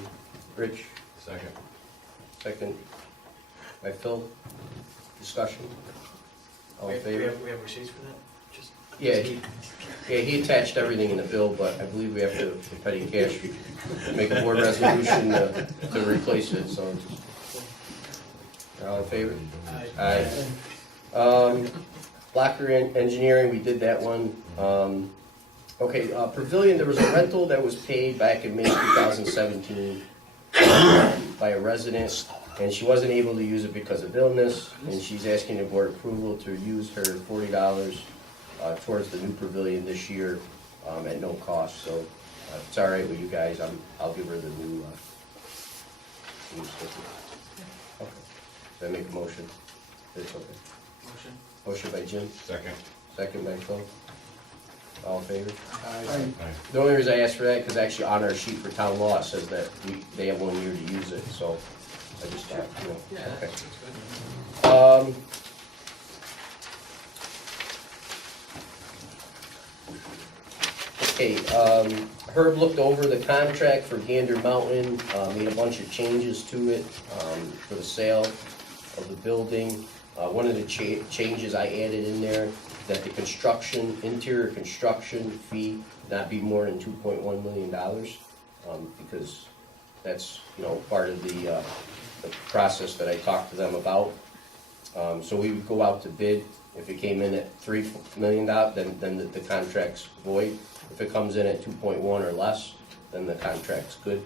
Rich, Second. Second by Phil. Discussion? All in We favor? have receipts for that? Just- Yeah, he attached everything in the bill, but I believe we have to, in petty cash, make a board resolution to replace it, so. All in favor? Aye. Locker engineering, we did that one. Okay, pavilion, there was a rental that was paid back in May 2017 by a resident, and she wasn't able to use it because of illness, and she's asking the board approval to use her $40 towards the new pavilion this year at no cost. So if it's all right with you guys, I'll give her the new sticker. Okay. Did I make a motion? It's okay. Motion? Motion by Jim, Second. second by Phil. All in favor? Aye. The only reason I asked for that, because actually on our sheet for town law, it says that they have 1 year to use it, so I just thought, you know. Yeah, Okay. that's good. Okay, Herb looked over the contract for Gander Mountain, made a bunch of changes to it for the sale of the building. One of the changes I added in there, that the interior construction fee not be more than $2.1 million, because that's, you know, part of the process that I talked to them about. So we would go out to bid. If it came in at $3 million, then the contract's void. If it comes in at 2.1 or less, then the contract's good.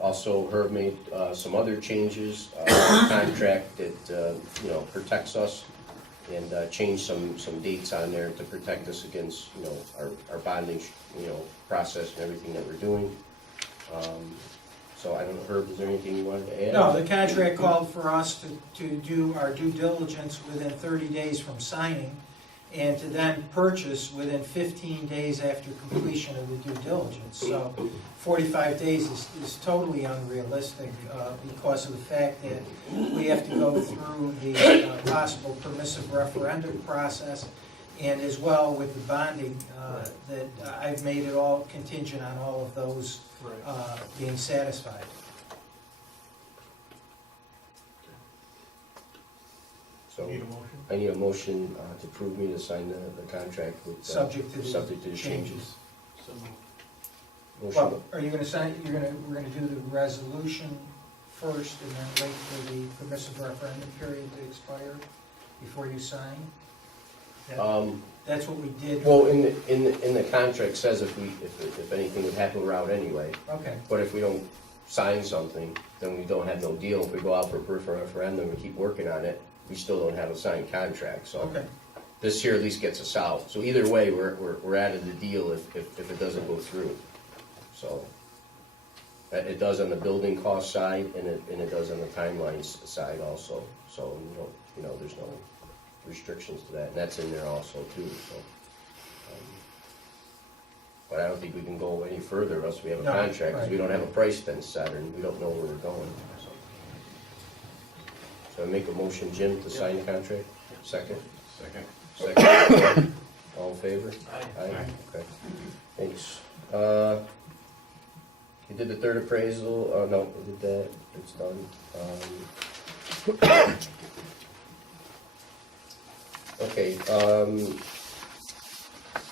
Also, Herb made some other changes, contract that, you know, protects us, and changed some dates on there to protect us against, you know, our bonding, you know, process and everything that we're doing. So I don't know, Herb, is there anything you wanted to add? No, the contract called for us to do our due diligence within 30 days from signing, and to then purchase within 15 days after completion of the due diligence. So 45 days is totally unrealistic because of the fact that we have to go through the possible permissive referendum process, and as well with the bonding, that I've made it all contingent on all of those being satisfied. So Need a motion? I need a motion to approve me to sign the contract with. Subject to the changes. changes. So moved. Motion, Well, are you gonna sign, we're gonna do the resolution first and then wait for the permissive referendum period to expire before you sign? That's what we did. well, in the contract says if anything would happen, we're out anyway. Okay, But if we don't sign something, then we don't have no deal. If we go out for a referendum and keep working on it, we still don't have a signed contract, so. okay. This here at least gets us out. So either way, we're out of the deal if it doesn't go through. So, it does on the building cost side, and it does on the timelines side also. So, you know, there's no restrictions to that, and that's in there also too, so. But I don't think we can go any further unless we have a No, contract, because we right. don't have a price then set, and we don't know where we're going, so. So I make a motion, Jim, to sign the contract? Second? Second. Second. All in favor? Aye. Okay. Thanks. You did the third appraisal, no, we did that, it's done. Okay,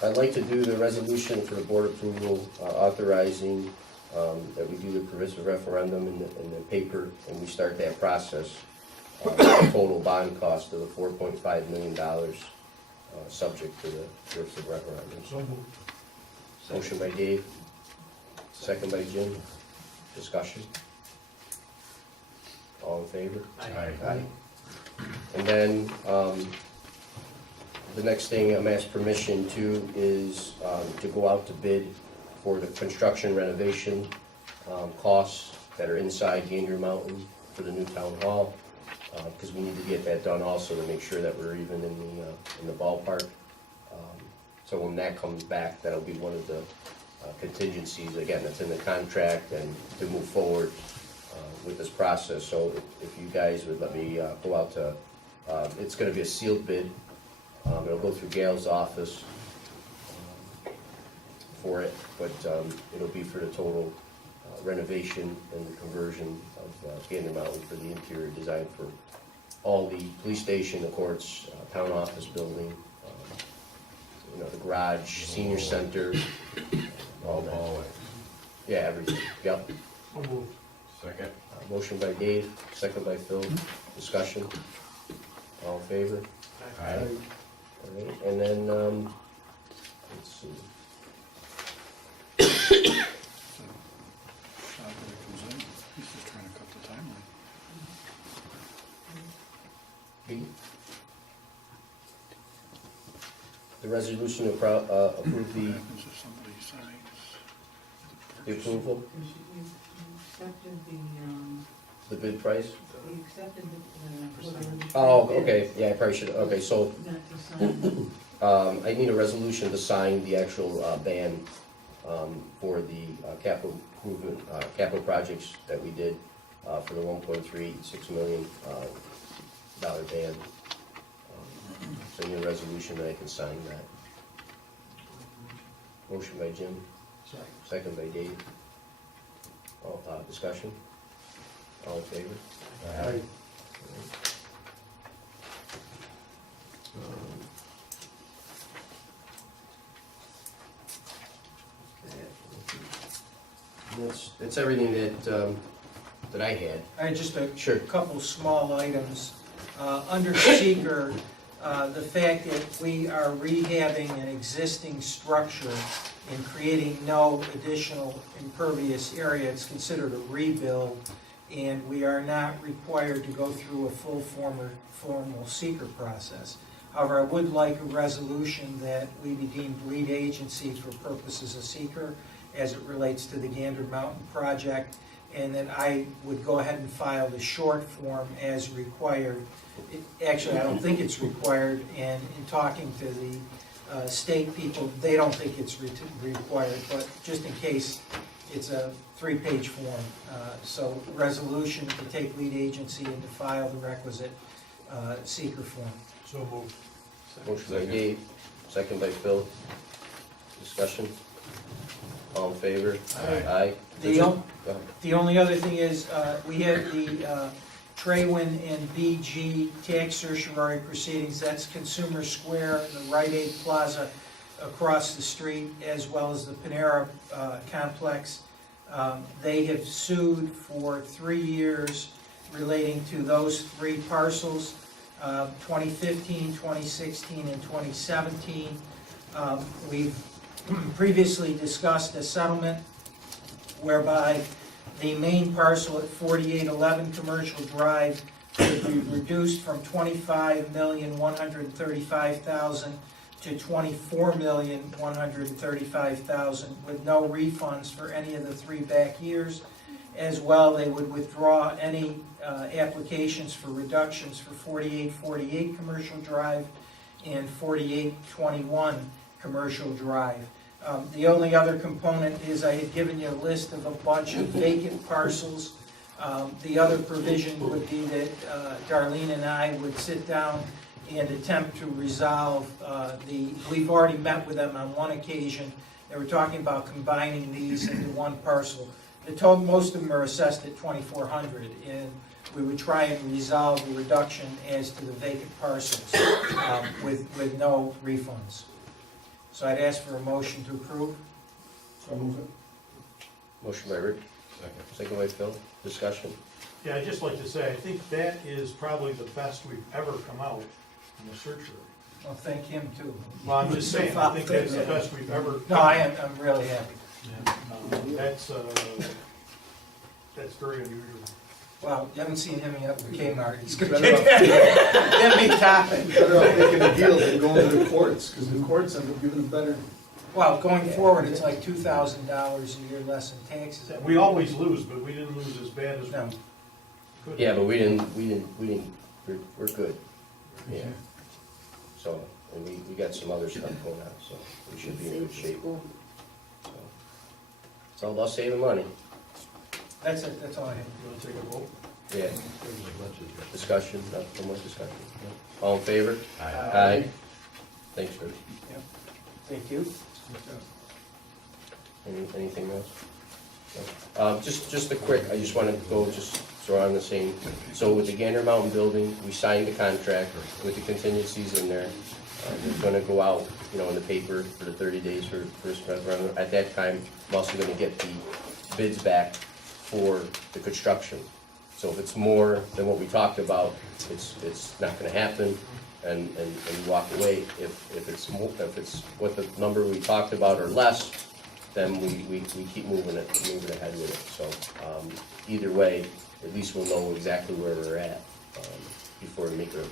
I'd like to do the resolution for the board approval authorizing that we do the permissive referendum in the paper, and we start that process. Total bond cost of the $4.5 million, subject to the permissive referendum. So moved. Motion by Dave, second by Jim. Discussion? All in favor? Aye. Aye. And then, the next thing I'm asked permission to is to go out to bid for the construction renovation costs that are inside Gander Mountain for the new town hall, because we need to get that done also to make sure that we're even in the ballpark. So when that comes back, that'll be one of the contingencies, again, that's in the contract, and to move forward with this process. So if you guys would let me go out to, it's gonna be a sealed bid. It'll go through Gail's office for it, but it'll be for the total renovation and the conversion of Gander Mountain for the interior design for all the police station, the courts, town office building, the garage, senior center, all that. Yeah, everything, yep. Second. Motion by Dave, second by Phil, discussion, all in favor? Aye. All right, and then, let's see. He's just trying to cut the timeline. B. The resolution to approve the Happens if somebody signs. approval, You accepted the bid price? you accepted Oh, okay, yeah, I probably should, okay, so, not to sign. I need a resolution to sign the actual ban for the capital improvement, capital projects that we did for the $1.36 million ban. So I need a resolution that I can sign that. Motion by Jim, second by Dave. All, discussion? All in favor? Aye. That's everything that I had. I had just a Sure. couple small items. Under seeker, the fact that we are rehabbing an existing structure and creating no additional impervious area, it's considered a rebuild, and we are not required to go through a full formal seeker process. However, I would like a resolution that we be deemed lead agency for purposes of seeker as it relates to the Gander Mountain project, and that I would go ahead and file the short form as required. Actually, I don't think it's required, and in talking to the state people, they don't think it's required, but just in case, it's a 3-page form. So resolution to take lead agency and to file the requisite seeker form. So moved. Motion by Dave, second by Phil. Discussion? All in favor? Aye. Go ahead. The only other thing is, we have the Traywin and BG tax certiorari proceedings. That's Consumer Square, the Rite Aid Plaza across the street, as well as the Panera complex. They have sued for 3 years relating to those 3 parcels, 2015, 2016, and 2017. We've previously discussed a settlement whereby the main parcel at 4811 Commercial Drive would be reduced from $25,135,000 to $24,135,000 with no refunds for any of the 3 back years. As well, they would withdraw any applications for reductions for 4848 Commercial Drive and 4821 Commercial Drive. The only other component is I had given you a list of a bunch of vacant parcels. The other provision would be that Darlene and I would sit down and attempt to resolve we've already met with them on one occasion. They were talking about combining these into one parcel. Most of them are assessed at $2,400, and we would try and resolve the reduction as to the vacant parcels with no refunds. So I'd ask for a motion to approve. So move it. Motion by Rick, second by Phil. Discussion? Yeah, I'd just like to say, I think that is probably the best we've ever come out in the surgery. Well, thank him too. Well, I'm just saying, I think that's the best we've ever. No, I'm really happy. That's very unusual. Well, you haven't seen him yet with Kmart. He's gonna get me topping. Better off making a deal than going to the courts, because the courts end up giving a better. Well, going forward, it's like $2,000 a year less in taxes. We always lose, but we didn't lose as bad as No. we could. Yeah, but we didn't, we're good. Yeah. So, and we got some other stuff going on, so we should be in good shape. So, it's all about saving money. That's it, that's all I have. You wanna take a vote? Yeah. Discussion, no more discussion. All in favor? Aye. Thanks, Rick. Thank you. Anything else? Just a quick, I just wanted to go, just so we're on the same. So with the Gander Mountain building, we signed the contract with the contingencies in there. It's gonna go out, in the paper for the 30 days for first referendum. At that time, I'm also gonna get the bids back for the construction. So if it's more than what we talked about, it's not gonna happen, and we walk away. If it's more, if it's what the number we talked about or less, then we keep moving ahead with it. So, either way, at least we'll know exactly where we're at, before we make a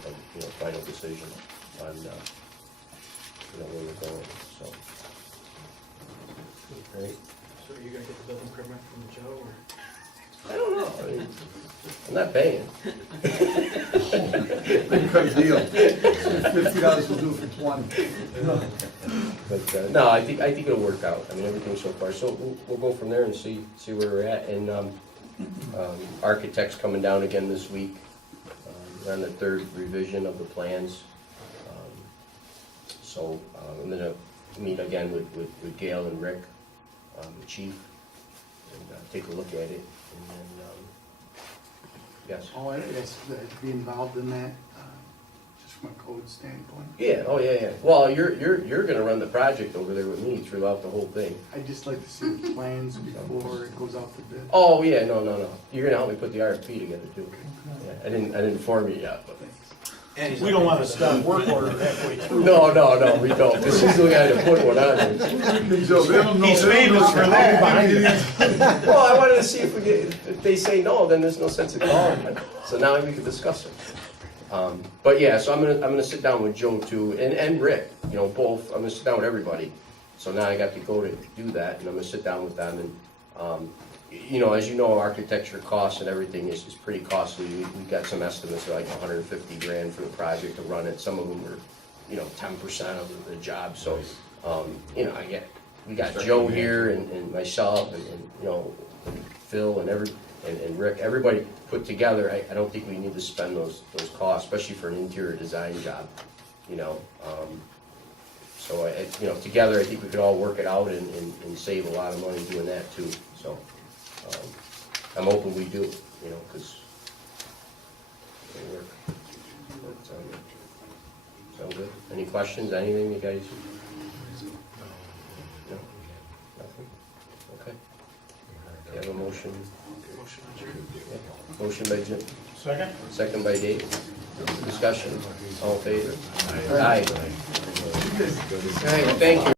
final decision on, where we're going, so. Right? So are you gonna get the building permit from Joe, or? I don't know, I mean, I'm not paying. Big deal. $50 will do for 20. But, no, I think it'll work out. I mean, everything so far. So we'll go from there and see where we're at. And architects coming down again this week. We're on the third revision of the plans. So I'm gonna meet again with Gail and Rick, the chief, and take a look at it. And then, yes. Oh, I guess to be involved in that, just from a code standpoint. Yeah. Oh, yeah. Well, you're gonna run the project over there with me throughout the whole thing. I'd just like to see the plans before it goes out to bid. Oh, yeah. No. You're gonna help me put the RFP together too. Yeah, I didn't inform you yet, but. We don't want to stop work order halfway through. No, we don't. Because he's the guy to put one on there. He's famous for that. Well, I wanted to see if they say no, then there's no sense of calling. So now we can discuss it. But yeah, so I'm gonna sit down with Joe too, and Rick, both. I'm gonna sit down with everybody. So now I got to go to do that, and I'm gonna sit down with them. And as you know, architecture costs and everything is pretty costly. We've got some estimates of like 150 grand for the project to run it. Some of them are, 10% of the job. So, we got Joe here and myself and Phil and Rick. Everybody put together. I don't think we need to spend those costs, especially for an interior design job. So together I think we could all work it out and save a lot of money doing that too. So. I'm hoping we do, because it'll work. Sound good? Any questions, anything you guys? No? Nothing? Okay. You have a motion? Yeah. Motion by Jim. Second? Second by Dave. Discussion. All in favor? Aye. All right, well, thank you.